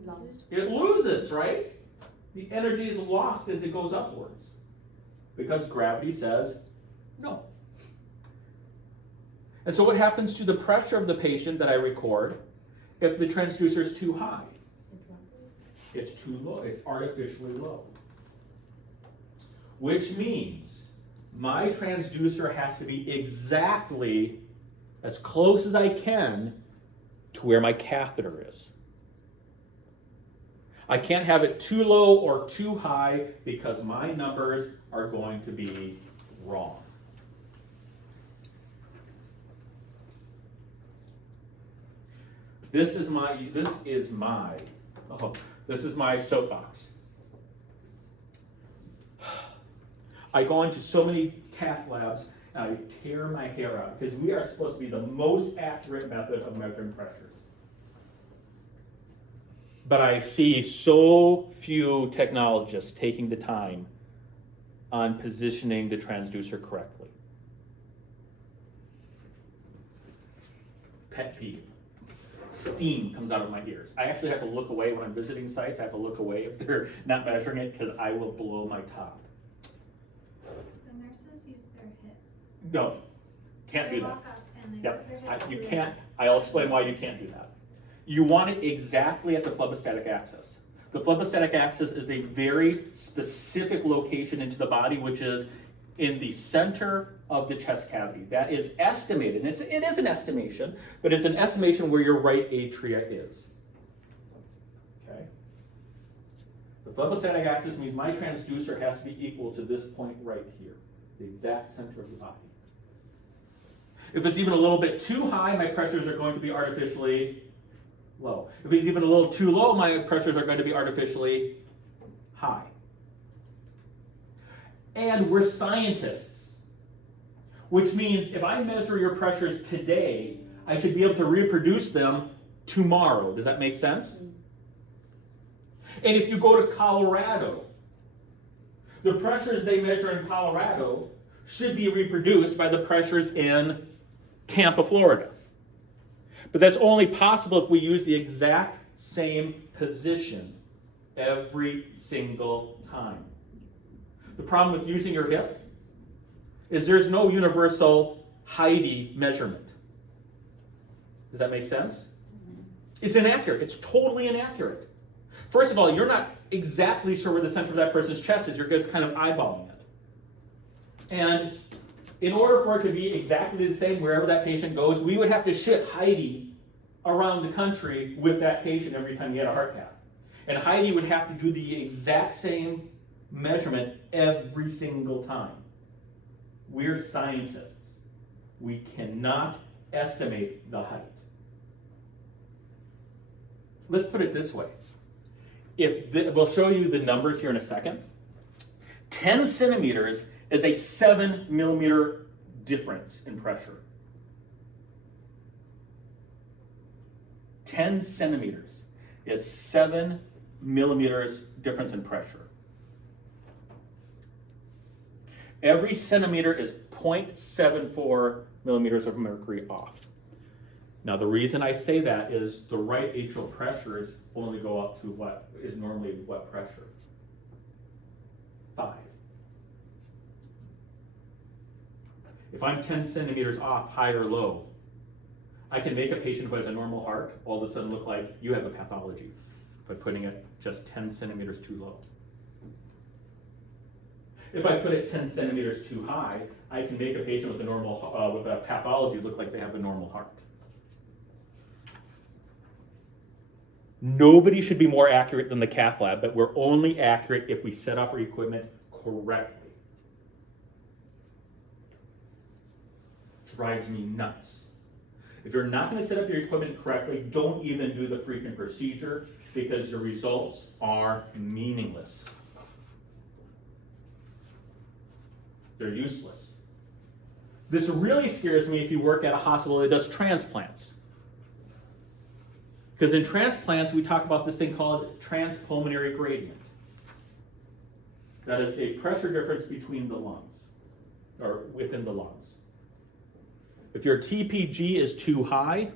Lost. It loses, right? The energy is lost as it goes upwards because gravity says no. And so what happens to the pressure of the patient that I record if the transducer is too high? It's too low. It's artificially low. Which means my transducer has to be exactly as close as I can to where my catheter is. I can't have it too low or too high because my numbers are going to be wrong. This is my soapbox. I go into so many cath labs and I tear my hair out because we are supposed to be the most accurate method of measuring pressures. But I see so few technologists taking the time on positioning the transducer correctly. Pet peeve. Steam comes out of my ears. I actually have to look away when I'm visiting sites. I have to look away if they're not measuring it because I will blow my top. The nurses use their hips. No, can't They do that. walk up and they Yep, put their hips you in. can't. I'll explain why you can't do that. You want it exactly at the phlebistatic axis. The phlebistatic axis is a very specific location into the body, which is in the center of the chest cavity. That is estimated. And it is an estimation, but it's an estimation where your right atria is. Okay? The phlebistatic axis means my transducer has to be equal to this point right here, the exact center of the body. If it's even a little bit too high, my pressures are going to be artificially low. If it's even a little too low, my pressures are going to be artificially high. And we're scientists, which means if I measure your pressures today, I should be able to reproduce them tomorrow. Does that make sense? And if you go to Colorado, the pressures they measure in Colorado should be reproduced by the pressures in Tampa, Florida. But that's only possible if we use the exact same position every single time. The problem with using your hip is there's no universal Heidi measurement. Does that make sense? It's inaccurate. It's totally inaccurate. First of all, you're not exactly sure where the center of that person's chest is. You're just kind of eyeballing it. And in order for it to be exactly the same wherever that patient goes, we would have to ship Heidi around the country with that patient every time he had a heart cath. And Heidi would have to do the exact same measurement every single time. We're scientists. We cannot estimate the height. Let's put it this way. We'll show you the numbers here in a second. 10 centimeters is a 7 millimeter difference in pressure. 10 centimeters is 7 millimeters difference in pressure. Every centimeter is 0.74 millimeters of mercury off. Now the reason I say that is the right atrial pressures only go up to what is normally what pressure? 5. If I'm 10 centimeters off, high or low, I can make a patient who has a normal heart all of a sudden look like you have a pathology by putting it just 10 centimeters too low. If I put it 10 centimeters too high, I can make a patient with a pathology look like they have a normal heart. Nobody should be more accurate than the cath lab, but we're only accurate if we set up our equipment correctly. Drives me nuts. If you're not going to set up your equipment correctly, don't even do the freaking procedure because your results are meaningless. They're useless. This really scares me if you work at a hospital that does transplants. Because in transplants, we talk about this thing called transpulmonary gradient. That is a pressure difference between the lungs, or within the lungs. If your TPG is too high,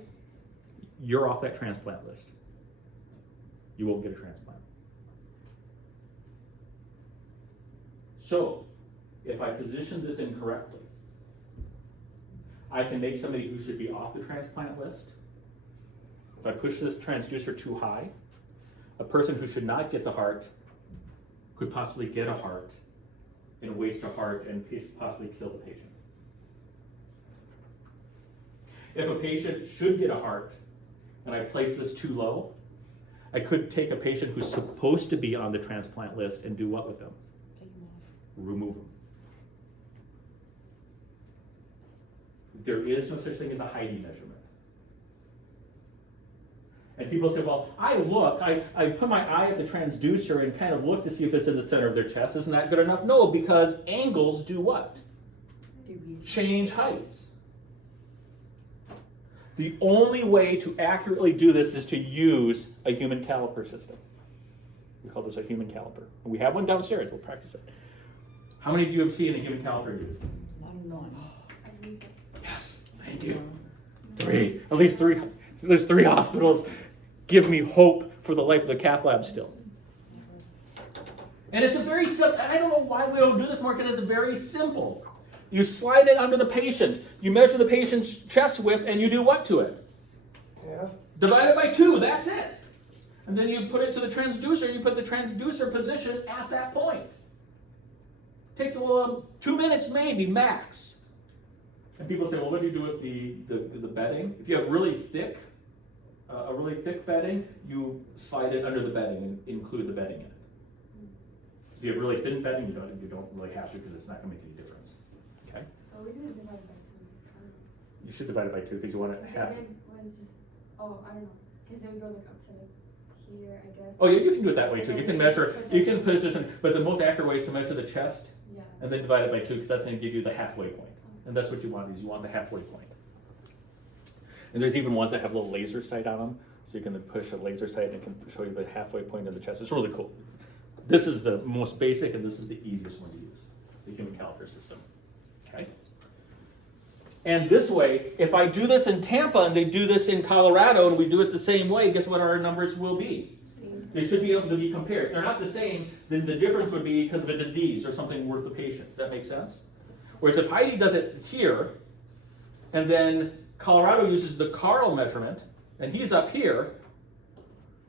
you're off that transplant list. You won't get a transplant. So, if I position this incorrectly, I can make somebody who should be off the transplant list. If I push this transducer too high, a person who should not get the heart could possibly get a heart and waste a heart and possibly kill the patient. If a patient should get a heart and I place this too low, I could take a patient who's supposed to be on the transplant list and do what with them? Take them off. Remove them. There is no such thing as a Heidi measurement. And people say, well, I put my eye at the transducer and kind of look to see if it's in the center of their chest. Isn't that good enough? No, because angles do what? Change heights. The only way to accurately do this is to use a human caliper system. We call this a human caliper. And we have one downstairs. We'll practice it. How many of you have seen a human caliper used? Yes, thank you. Three. At least three hospitals give me hope for the life of the cath lab still. And it's a very simple, I don't know why we don't do this more, because it's very simple. You slide it under the patient, you measure the patient's chest width, and you do what to it? Half. Divide it by 2, that's it. And then you put it to the transducer, and you put the transducer position at that point. Takes a little, 2 minutes maybe, max. And people say, well, what do you do with the bedding? If you have really thick, a really thick bedding, you slide it under the bedding and include the bedding in it. If you have really thin bedding, you don't really have to, because it's not going to make any difference. Okay? Oh, we didn't divide by 2. You should divide it by 2 because you want it half. Was just, oh, I don't know, because it would go like up to like here, I guess. Oh yeah, you can do it that way too. And You then can you measure, put you that- can position, but the most accurate way is to measure the chest Yeah. and then divide it by 2, because that's going to give you the halfway point. And that's what you want, is you want the halfway point. And there's even ones that have a little laser sight on them, so you can push a laser sight and it can show you the halfway point of the chest. It's really cool. This is the most basic, and this is the easiest one to use. The human caliper system. Okay. And this way, if I do this in Tampa and they do this in Colorado and we do it the same way, guess what our numbers will be? They should be able to be compared. If they're not the same, then the difference would be because of a disease or something worth the patient. Does that make sense? Whereas if Heidi does it here, and then Colorado uses the Carl measurement, and he's up here,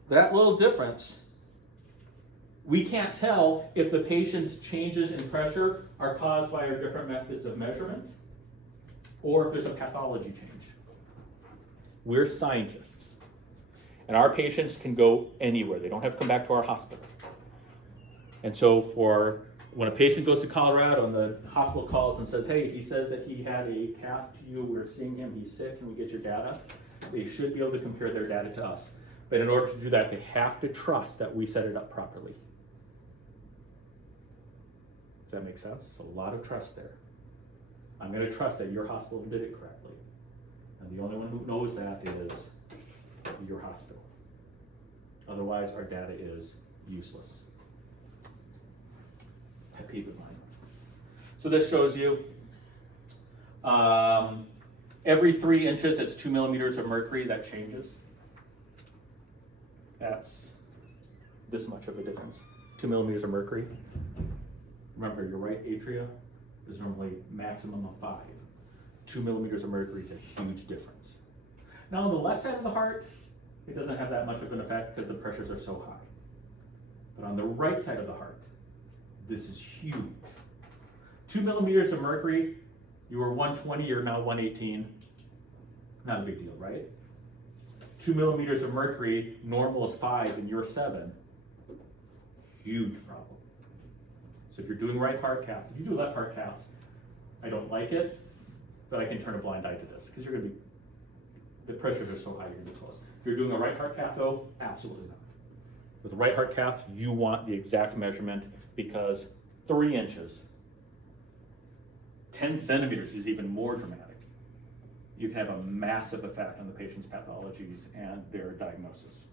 that little difference, we can't tell if the patient's changes in pressure are caused by our different methods of measurement, or if there's a pathology change. We're scientists, and our patients can go anywhere. They don't have to come back to our hospital. And so when a patient goes to Colorado and the hospital calls and says, hey, he says that he had a cath to you, we're seeing him, he's sick, can we get your data? They should be able to compare their data to us. But in order to do that, they have to trust that we set it up properly. Does that make sense? There's a lot of trust there. I'm going to trust that your hospital did it correctly. And the only one who knows that is your hospital. Otherwise, our data is useless. Pet peeve of mine. So this shows you every 3 inches, it's 2 millimeters of mercury. That changes. That's this much of a difference. 2 millimeters of mercury. Remember, your right atria is normally maximum of 5. 2 millimeters of mercury is a huge difference. Now on the left side of the heart, it doesn't have that much of an effect because the pressures are so high. But on the right side of the heart, this is huge. 2 millimeters of mercury, you were 120, you're now 118. Not a big deal, right? 2 millimeters of mercury, normal is 5 and you're 7. Huge problem. So if you're doing right heart caths, if you do left heart caths, I don't like it, but I can turn a blind eye to this because you're going to be, the pressures are so high, you're going to be close. If you're doing a right heart cath though, absolutely not. With the right heart caths, you want the exact measurement because 3 inches 10 centimeters is even more dramatic. You can have a massive effect on the patient's pathologies and their diagnosis.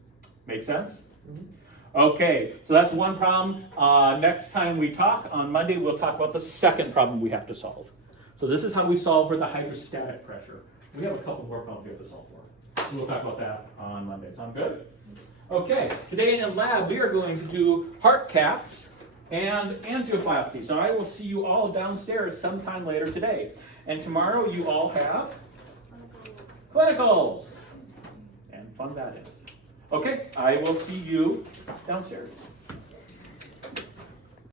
Make sense? Mhm. Okay, so that's one problem. Next time we talk, on Monday, we'll talk about the second problem we have to solve. So this is how we solve for the hydrostatic pressure. We have a couple more problems we have to solve for. We'll talk about that on Monday. Sound good? Okay, today in lab, we are going to do heart caths and angioplasty. So I will see you all downstairs sometime later today. And tomorrow you all have clinicals. And fun that is. Okay, I will see you downstairs.